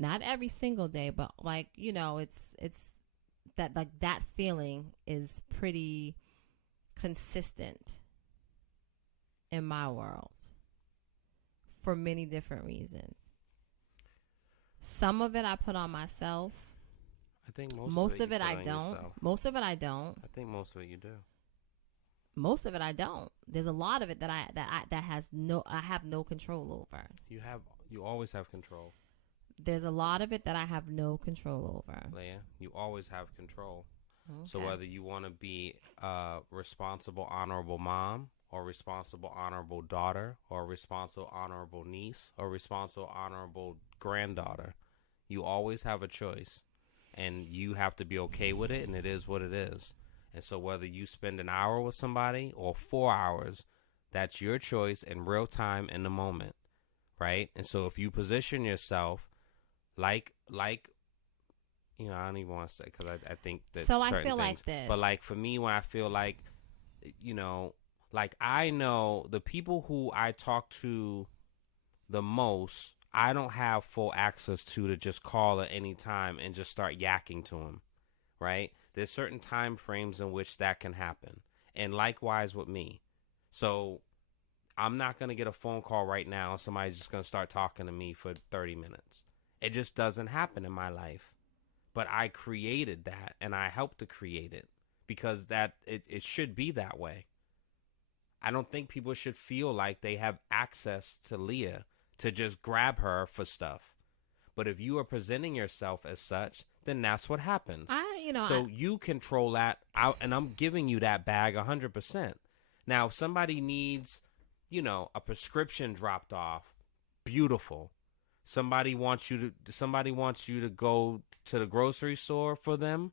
Not every single day, but like, it's that, like, that feeling is pretty consistent in my world for many different reasons. Some of it I put on myself. I think most of it I don't. Yourself. Most of it I don't. I think most of it you do. Most of it I don't. There's a lot of it that I have no control over. You always have control. There's a lot of it that I have no control over. Leia, you always have control. Okay. So whether you want to be a responsible, honorable mom, or responsible, honorable daughter, or responsible, honorable niece, or responsible, honorable granddaughter, you always have a choice. And you have to be okay with it, and it is what it is. And so whether you spend an hour with somebody or 4 hours, that's your choice in real time in the moment, right? And so if you position yourself like I don't even want to say, because I think that so certain I feel things, like this. But like for me, when I feel like, like I know the people who I talk to the most, I don't have full access to just call at any time and just start yakking to them, right? There's certain time frames in which that can happen. And likewise with me. So I'm not going to get a phone call right now. Somebody's just going to start talking to me for 30 minutes. It just doesn't happen in my life. But I created that, and I helped to create it because it should be that way. I don't think people should feel like they have access to Leah to just grab her for stuff. But if you are presenting yourself as such, then that's what happens. So you control that out, and I'm giving you that bag 100%. Now, if somebody needs, a prescription dropped off, beautiful. Somebody wants you to go to the grocery store for them.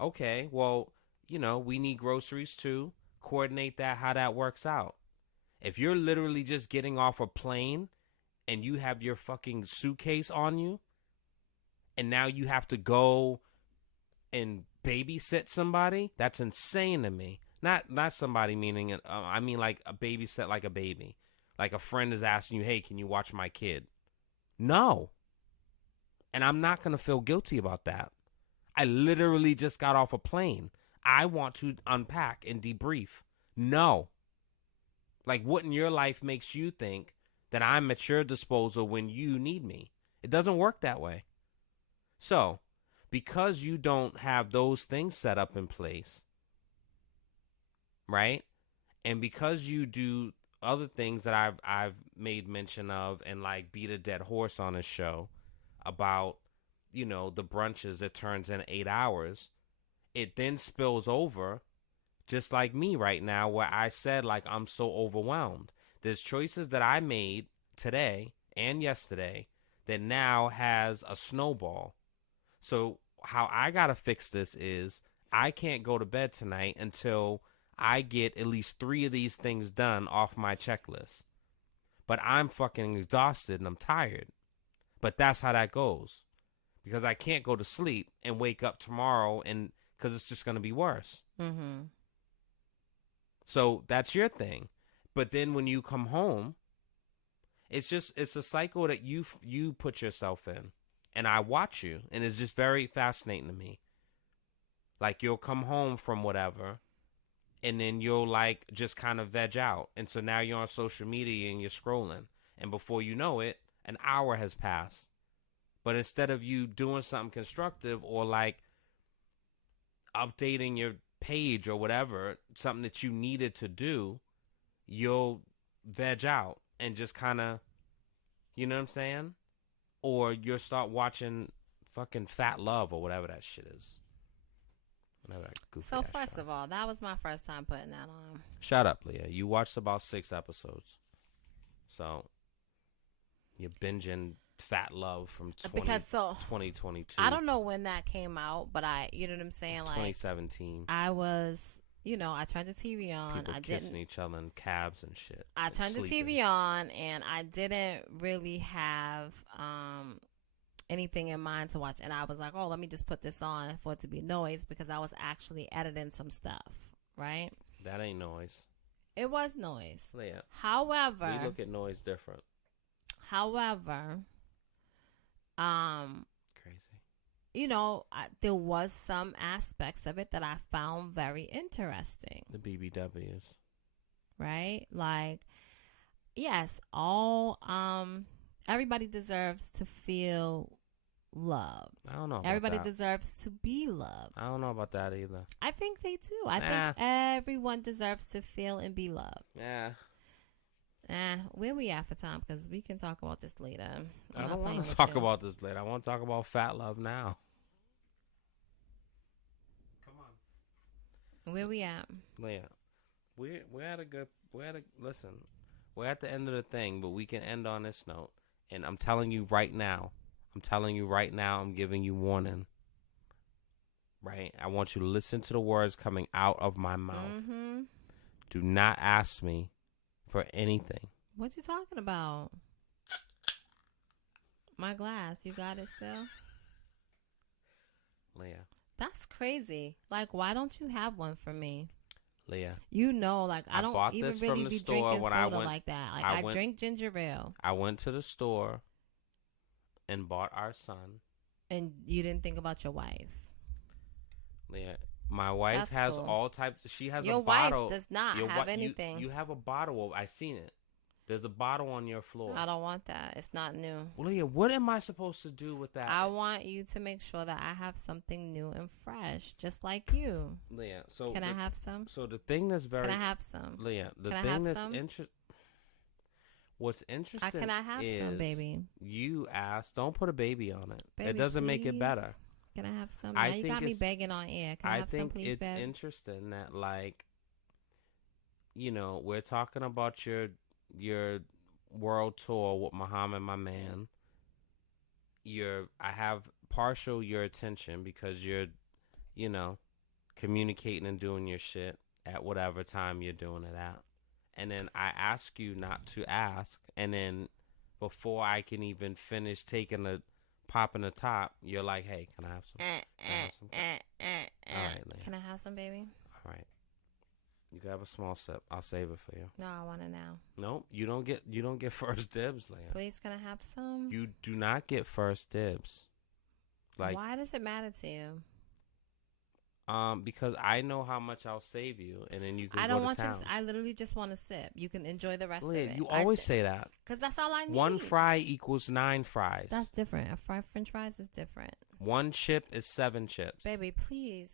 Okay, well, we need groceries too. Coordinate that, how that works out. If you're literally just getting off a plane and you have your fucking suitcase on you, and now you have to go and babysit somebody, that's insane to me. Not somebody meaning it. I mean like a babysit, like a baby. Like a friend is asking you, hey, can you watch my kid? No. And I'm not going to feel guilty about that. I literally just got off a plane. I want to unpack and debrief. No. Like, what in your life makes you think that I'm at your disposal when you need me? It doesn't work that way. So, because you don't have those things set up in place, right? And because you do other things that I've made mention of and like beat a dead horse on a show about, you know, the brunches that turns in 8 hours, it then spills over just like me right now where I said like I'm so overwhelmed. There's choices that I made today and yesterday that now has a snowball. So how I got to fix this is I can't go to bed tonight until I get at least 3 of these things done off my checklist. But I'm fucking exhausted and I'm tired. But that's how that goes. Because I can't go to sleep and wake up tomorrow and because it's just going to be worse. Mm-hmm. So that's your thing. But then when you come home, it's a cycle that you put yourself in. And I watch you. And it's just very fascinating to me. Like you'll come home from whatever. And then you'll like just kind of veg out. And so now you're on social media and you're scrolling. And before you know it, an hour has passed. But instead of you doing something constructive or like updating your page or whatever, something that you needed to do, you'll veg out and just kind of, you know what I'm saying? Or you'll start watching fucking Fat Love or whatever that shit is. So first of all, that was my first time putting that on. Shut up, Leah. You watched about 6 episodes. So you're binging Fat Love from 2022. I don't know when that came out, but you know what I'm saying? Like 2017. I was, you know, I turned the TV on. People kissing each other in cabs and shit. I turned the TV on, and I didn't really have anything in mind to watch. And I was like, oh, let me just put this on for it to be noise because I was actually editing some stuff, right? That ain't noise. It was noise. Yeah. However, we look at noise different. However, crazy. You know, there was some aspects of it that I found very interesting. The BBWs. Right? Like, yes, everybody deserves to feel loved. I don't know about everybody that. Deserves to be loved. I don't know about that either. I think they do. I think everyone deserves to feel and be loved. Yeah. Where we at for time? Because we can talk about this later. I don't want to talk about this later. I want to talk about Fat Love now. Come on. Where we at? Yeah. We're listen. We're at the end of the thing, but we can end on this note. And I'm telling you right now. I'm giving you warning. Right? I want you to listen to the words coming out of my mouth. Mm-hmm. Do not ask me for anything. What you talking about? My glass. You got it still? Leah. That's crazy. Like, why don't you have one for me? Leah. You know, like, I don't even really be drinking soda like that. Like, I drink ginger ale. I went to the store and bought our son. And you didn't think about your wife? Leah, my wife That's has cool. all types. She has your a bottle. Your wife does not have anything. You have a bottle. I seen it. There's a bottle on your floor. I don't want that. It's not new. Leah, what am I supposed to do with that? I want you to make sure that I have something new and fresh, just like you. Leah, so can I have some? So the thing that's very. Can I have some? Leah, the can thing that's interesting. What's interesting can I have some, baby? You asked. Don't put a baby on it. Baby, it doesn't please. make it better. Can I have some? Now you got me begging on air. Can I have some, please, babe? I think it's interesting that, like, you know, we're talking about your world tour with Muhammad, my man. I have partial your attention because you're, you know, communicating and doing your shit at whatever time you're doing it at. And then I ask you not to ask, and then before I can even finish popping the top, you're like, hey, can I have some? All right, Leah. Can I have some, baby? All right. You can have a small sip. I'll save it for you. No, I want it now. No, you don't get first dibs, Leah. Please, can I have some? You do not get first dibs. Like, why does it matter to you? Because I know how much I'll save you, and then you can I go don't to want town. you. I literally just want to sip. You can enjoy the rest of Leah, it. you always say that. Because that's all I need. 1 fry equals 9 fries. That's different. A French fries is different. 1 chip is 7 chips. Baby, please.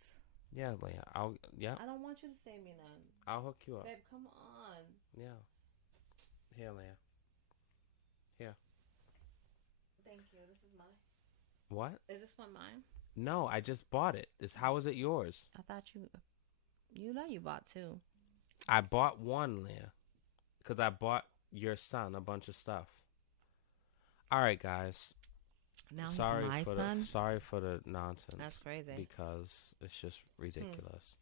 Yeah, Leah. I don't want you to save me none. I'll hook you up. Babe, come on. Yeah. Here, Leah. Here. Thank you. This is mine. What? Is this one mine? No, I just bought it. How is it yours? I thought you know you bought 2. I bought 1, Leah, because I bought your son a bunch of stuff. All right, guys. Now he's my son? Sorry for the nonsense. That's crazy. Because it's just ridiculous.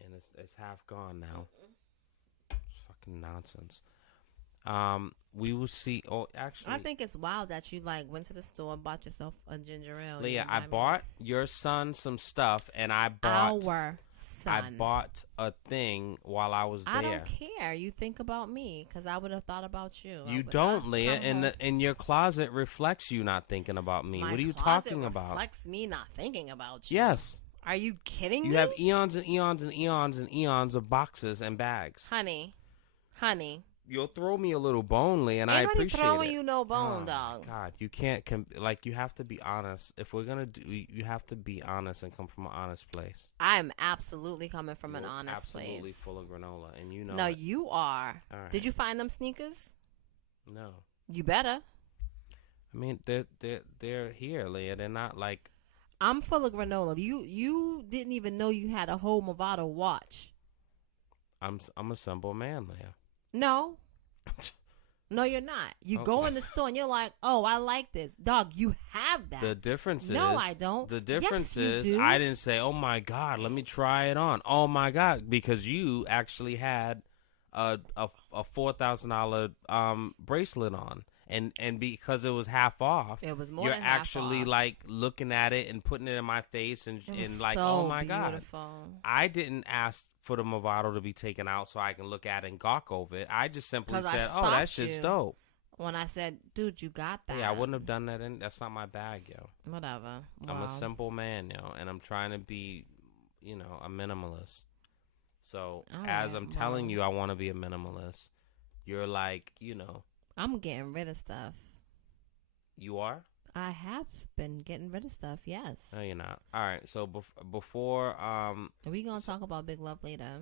And it's half gone now. It's fucking nonsense. We will see. Oh, actually, I think it's wild that you went to the store and bought yourself a ginger ale. Leah, I bought your son some stuff, and I bought our son. I bought a thing while I was there. I don't care. You think about me because I would have thought about you. You don't, Leah. And your closet reflects you not thinking about me. My what are you closet talking about? Reflects me not thinking about you. Yes. Are you kidding me? You have eons and eons and eons and eons of boxes and bags. Honey. You'll throw me a little bone, Leah, and I appreciate it. Ain't nobody throwing you no bone, dog. God, you can't you have to be honest. If we're gonna do, you have to be honest and come from an honest place. I'm absolutely coming from an honest place. Absolutely full of granola, and you know. No, it. you are. All right. Did you find them sneakers? No. You better. I mean, they're here, Leah. They're not like. I'm full of granola. You didn't even know you had a whole Movado watch. I'm a simple man, Leah. No. No, you're not. You go in the store and you're like, oh, I like this. Dog, you have that. The difference is... No, I don't. The difference yes, is I didn't say, oh, my God, let me try it on. Oh, my God, because you actually had a $4,000 bracelet on. And because it was half off, it was more you're than half actually off. Like looking at it and putting it in my face and like, so oh my beautiful. God. I didn't ask for the Movado to be taken out so I can look at it and gawk over it. I just simply said, oh, that shit's dope. When I said, dude, you got that. Yeah, I wouldn't have done that. That's not my bag, yo. Whatever. I'm a simple man, yo, and I'm trying to be, a minimalist. So as I'm telling you I want to be a minimalist, you're like, I'm getting rid of stuff. You are? I have been getting rid of stuff, yes. No, you're not. All right, so before... Are we going to talk about Big Love later?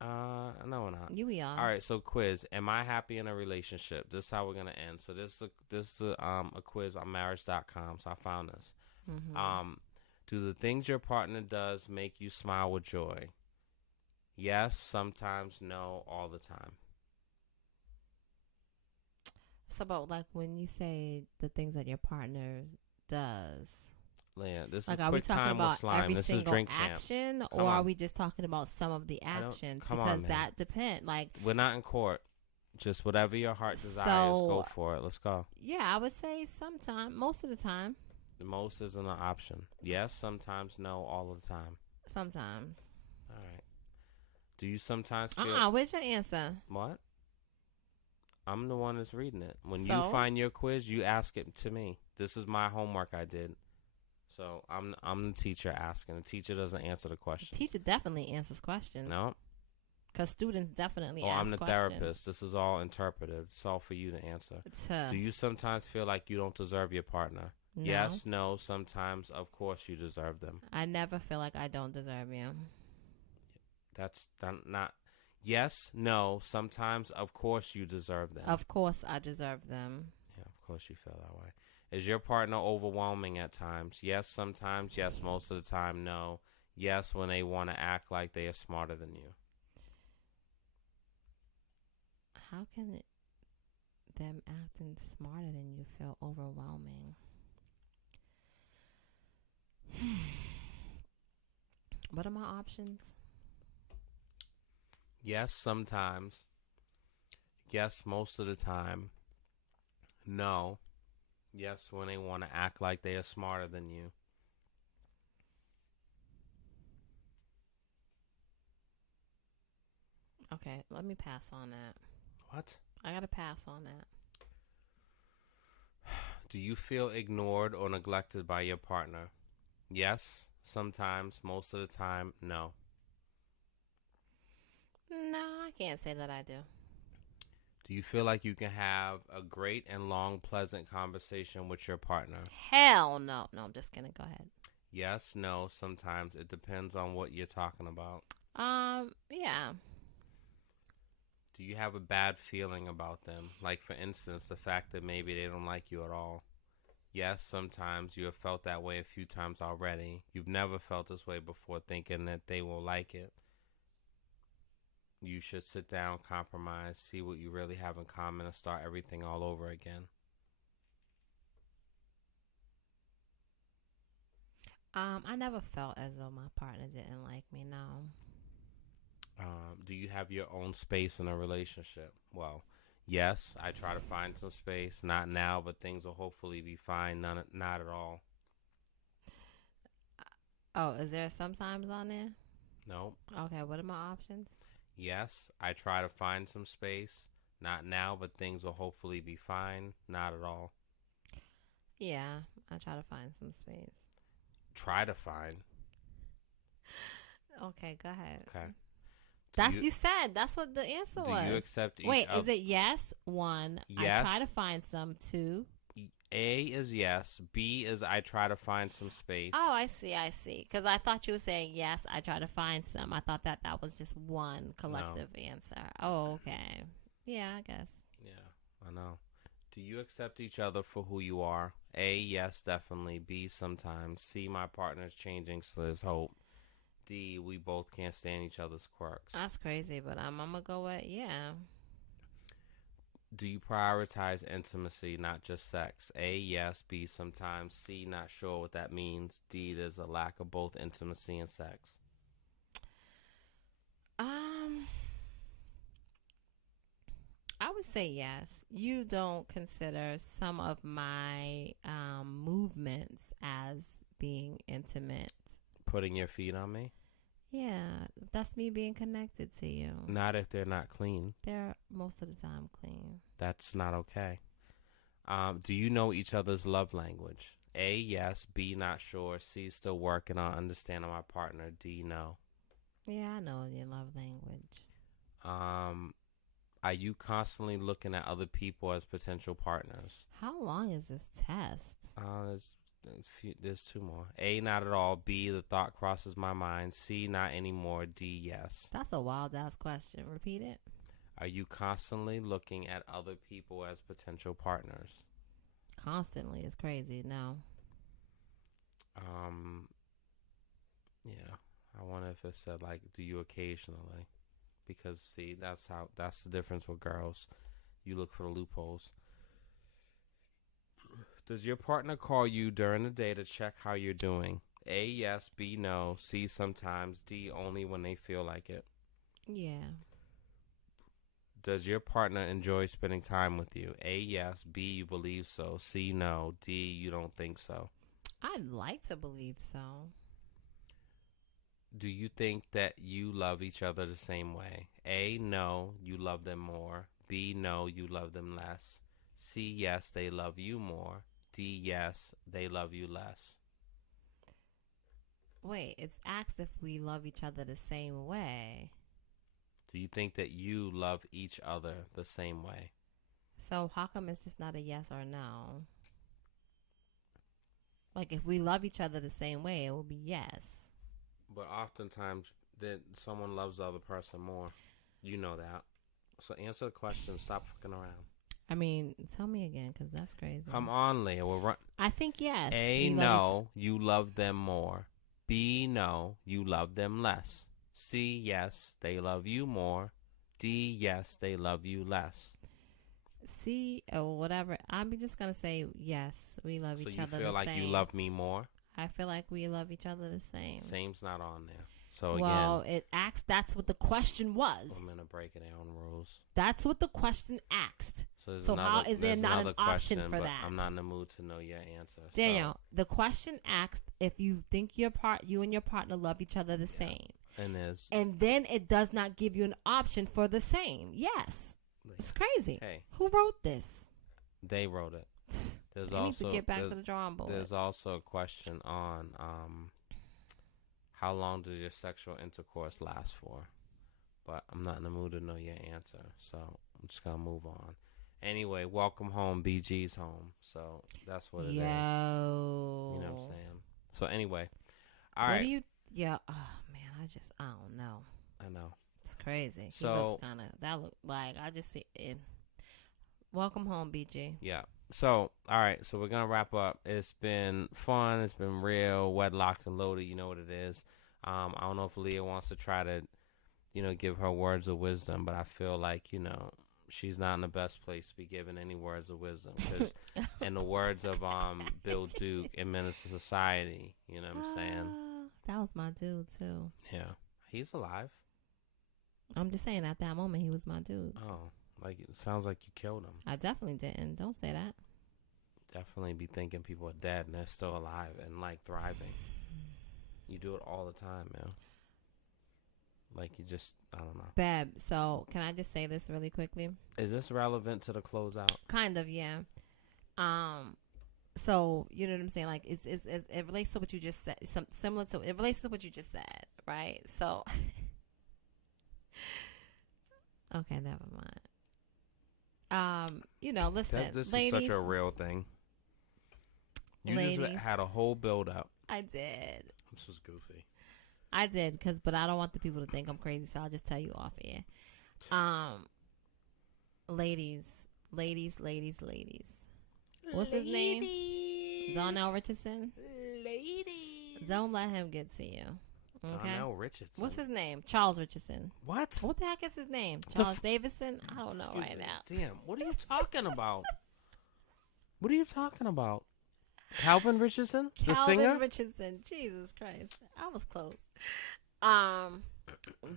No, we're not. We are. All right, so quiz. Am I happy in a relationship? This is how we're going to end. So this is a quiz on marriage.com, so I found this. Mm-hmm. Do the things your partner does make you smile with joy? Yes, sometimes, no, all the time. It's about when you say the things that your partner does. Leah, this is a quick time with slime. This is drink action, champs. or are we just talking about some of the actions? Because that depends. We're not in court. Just whatever your heart desires, go for it. Let's go. Yeah, I would say sometime, most of the time. The most isn't an option. Yes, sometimes, no, all of the time. Sometimes. All right. Do you sometimes feel... Where's your answer? What? I'm the one that's reading it. When you find your quiz, you ask it to me. This is my homework I did. So I'm the teacher asking. The teacher doesn't answer the question. The teacher definitely answers questions. No. Because students definitely ask I'm the questions. therapist. This is all interpretive. It's all for you to answer. Do you sometimes feel like you don't deserve your partner? No. Yes, no, sometimes, of course you deserve them. I never feel like I don't deserve you. That's not... Yes, no, sometimes, of course you deserve them. Of course I deserve them. Yeah, of course you feel that way. Is your partner overwhelming at times? Yes, sometimes. Yes, most of the time. No. Yes, when they want to act like they are smarter than you. How can them acting smarter than you feel overwhelming? What are my options? Yes, sometimes. Yes, most of the time. No. Yes, when they want to act like they are smarter than you. Okay, let me pass on that. What? I gotta pass on that. Do you feel ignored or neglected by your partner? Yes, sometimes, most of the time, no. No, I can't say that I do. Do you feel like you can have a great and long, pleasant conversation with your partner? Hell no. No, I'm just kidding. Go ahead. Yes, no, sometimes. It depends on what you're talking about. Yeah. Do you have a bad feeling about them? Like, for instance, the fact that maybe they don't like you at all. Yes, sometimes. You have felt that way a few times already. You've never felt this way before, thinking that they will like it. You should sit down, compromise, see what you really have in common, and start everything all over again. I never felt as though my partner didn't like me, no. Do you have your own space in a relationship? Well, yes, I try to find some space. Not now, but things will hopefully be fine. Not at all. Oh, is there sometimes on there? No. Okay, what are my options? Yes, I try to find some space. Not now, but things will hopefully be fine. Not at all. Yeah, I try to find some space. Try to find. Okay, go ahead. Okay. You said. That's what the answer was. Do you accept each Wait, other? is it yes? 1. Yes. I try to find some. 2. A is yes. B is I try to find some space. Oh, I see. Because I thought you were saying yes, I try to find some. I thought that was just one collective answer. Oh, okay. Yeah, I guess. Yeah, I know. Do you accept each other for who you are? A, yes, definitely. B, sometimes. C, my partner's changing, so there's hope. D, we both can't stand each other's quirks. That's crazy, but I'm going to go with, yeah. Do you prioritize intimacy, not just sex? A, yes. B, sometimes. C, not sure what that means. D, there's a lack of both intimacy and sex. I would say yes. You don't consider some of my movements as being intimate. Putting your feet on me? Yeah, that's me being connected to you. Not if they're not clean. They're most of the time clean. That's not okay. Do you know each other's love language? A, yes. B, not sure. C, still working on understanding my partner. D, no. Yeah, I know your love language. Are you constantly looking at other people as potential partners? How long is this test? There's 2 more. A, not at all. B, the thought crosses my mind. C, not anymore. D, yes. That's a wild-ass question. Repeat it. Are you constantly looking at other people as potential partners? Constantly is crazy. No. Yeah. I wonder if it said, like, do you occasionally? Because, see, that's the difference with girls. You look for the loopholes. Does your partner call you during the day to check how you're doing? A, yes. B, no. C, sometimes. D, only when they feel like it. Yeah. Does your partner enjoy spending time with you? A, yes. B, you believe so. C, no. D, you don't think so. I'd like to believe so. Do you think that you love each other the same way? A, no, you love them more. B, no, you love them less. C, yes, they love you more. D, yes, they love you less. Wait, it's asked if we love each other the same way. Do you think that you love each other the same way? So how come it's just not a yes or no? Like, if we love each other the same way, it will be yes. But oftentimes, someone loves the other person more. You know that. So answer the question. Stop fucking around. I mean, tell me again, because that's crazy. Come on, Leah. I think yes. A, no, you love them more. B, no, you love them less. C, yes, they love you more. D, yes, they love you less. C, or whatever. I'm just going to say yes, we love each other the same. So you feel like you love me more? I feel like we love each other the same. Same's not on there. So well, it asks, that's what the question was. Women are breaking their own rules. That's what the question asked. So how is there not an option for that? I'm not in the mood to know your answer. Daniel, the question asked if you think you and your partner love each other the same. And then it does not give you an option for the same. Yes. It's crazy. Hey. Who wrote this? They wrote it. There's They need to also get back to the drawing board. there's also a question on how long does your sexual intercourse last for? But I'm not in the mood to know your answer, so I'm just gonna move on. Anyway, welcome home, BG's home. So that's what it is. You know what I'm saying? So anyway, all right. What do you? Yeah. Oh man, I don't know. I know. It's crazy. So he looks kind of. That look like I just see it. Welcome home, BG. Yeah. So, all right. So we're going to wrap up. It's been fun. It's been real. Wedlocked and loaded. You know what it is. I don't know if Leah wants to try to, give her words of wisdom, but I feel like, she's not in the best place to be giving any words of wisdom. Because in the words of Bill Duke in Menace to Society, you know what I'm saying? That was my dude, too. Yeah. He's alive. I'm just saying, at that moment, he was my dude. Oh. Like, it sounds like you killed him. I definitely didn't. Don't say that. Definitely be thinking people are dead and they're still alive and, like, thriving. You do it all the time, man. Like, you just, I don't know. Bab, so can I just say this really quickly? Is this relevant to the closeout? Kind of, yeah. So, you know what I'm saying? Like, it relates to what you just said. It relates to what you just said, right? So, okay, never mind. Listen, this ladies, is such a real thing. You just had a whole build up. I did. This was goofy. I did, but I don't want the people to think I'm crazy, so I'll just tell you off air. Ladies. What's his name? Donnell Richardson? Ladies. Don't let him get to you. Okay. Donnell Richardson. What's his name? Charles Richardson. What? What the heck is his name? Charles Davison? I don't know right now. Damn, what are you talking about? What are you talking about? Calvin Richardson? The singer? Calvin Richardson. Jesus Christ. I was close.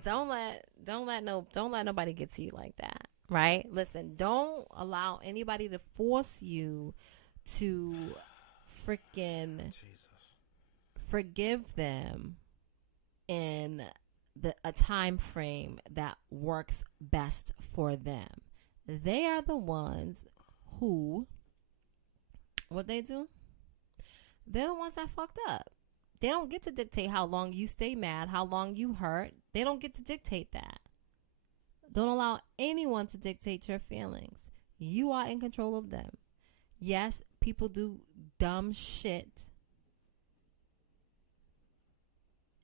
Don't let nobody get to you like that. Right? Listen, don't allow anybody to force you to freaking forgive them in a time frame that works best for them. They are the ones who, what they do? They're the ones that fucked up. They don't get to dictate how long you stay mad, how long you hurt. They don't get to dictate that. Don't allow anyone to dictate your feelings. You are in control of them. Yes, people do dumb shit.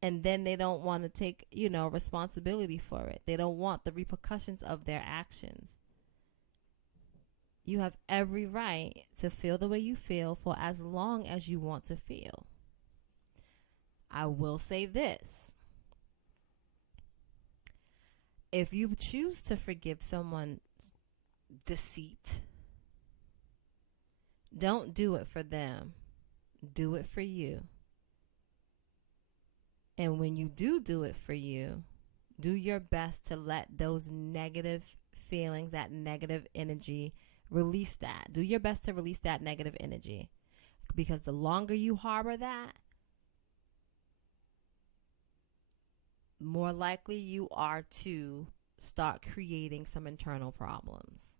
And then they don't want to take, responsibility for it. They don't want the repercussions of their actions. You have every right to feel the way you feel for as long as you want to feel. I will say this. If you choose to forgive someone's deceit, don't do it for them. Do it for you. And when you do it for you, do your best to let those negative feelings, that negative energy, release that. Do your best to release that negative energy. Because the longer you harbor that, more likely you are to start creating some internal problems.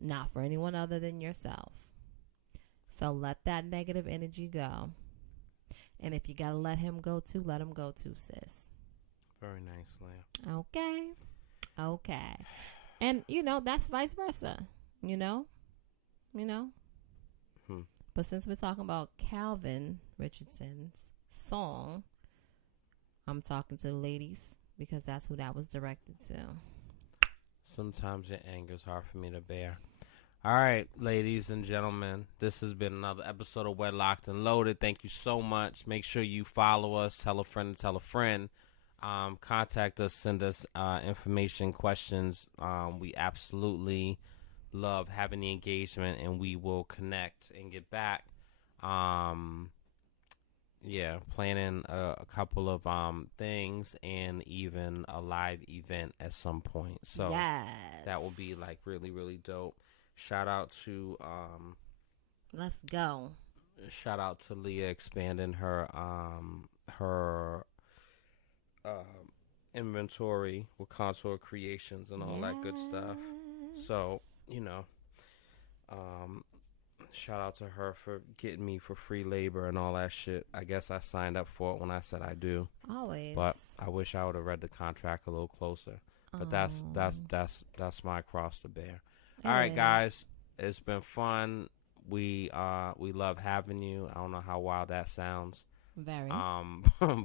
Not for anyone other than yourself. So let that negative energy go. And if you got to let him go too, let him go too, sis. Very nice, Leah. Okay. And, that's vice versa. But since we're talking about Calvin Richardson's song, I'm talking to the ladies because that's who that was directed to. Sometimes your anger is hard for me to bear. All right, ladies and gentlemen, this has been another episode of Wedlocked and Loaded. Thank you so much. Make sure you follow us, tell a friend, tell a friend. Contact us, send us information, questions. We absolutely love having the engagement, and we will connect and get back. Planning a couple of things and even a live event at some point. So yes, that will be like really, really dope. Shout out to let's go. Shout out to Leah expanding her inventory with Contour Creations and all that good stuff. So, Shout out to her for getting me for free labor and all that shit. I guess I signed up for it when I said I do. Always. But I wish I would have read the contract a little closer. But that's my cross to bear. All right, guys, it's been fun. We love having you. I don't know how wild that sounds. Very.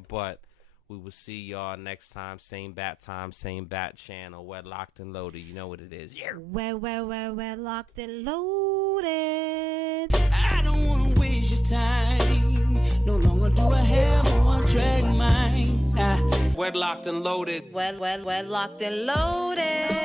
But we will see y'all next time. Same bat time, same bat channel. Wedlocked and loaded. You know what it is. Yeah. Wedlocked and loaded. I don't want to waste your time. No longer do I have a one-track mind. Wedlocked and loaded. Wedlocked and loaded.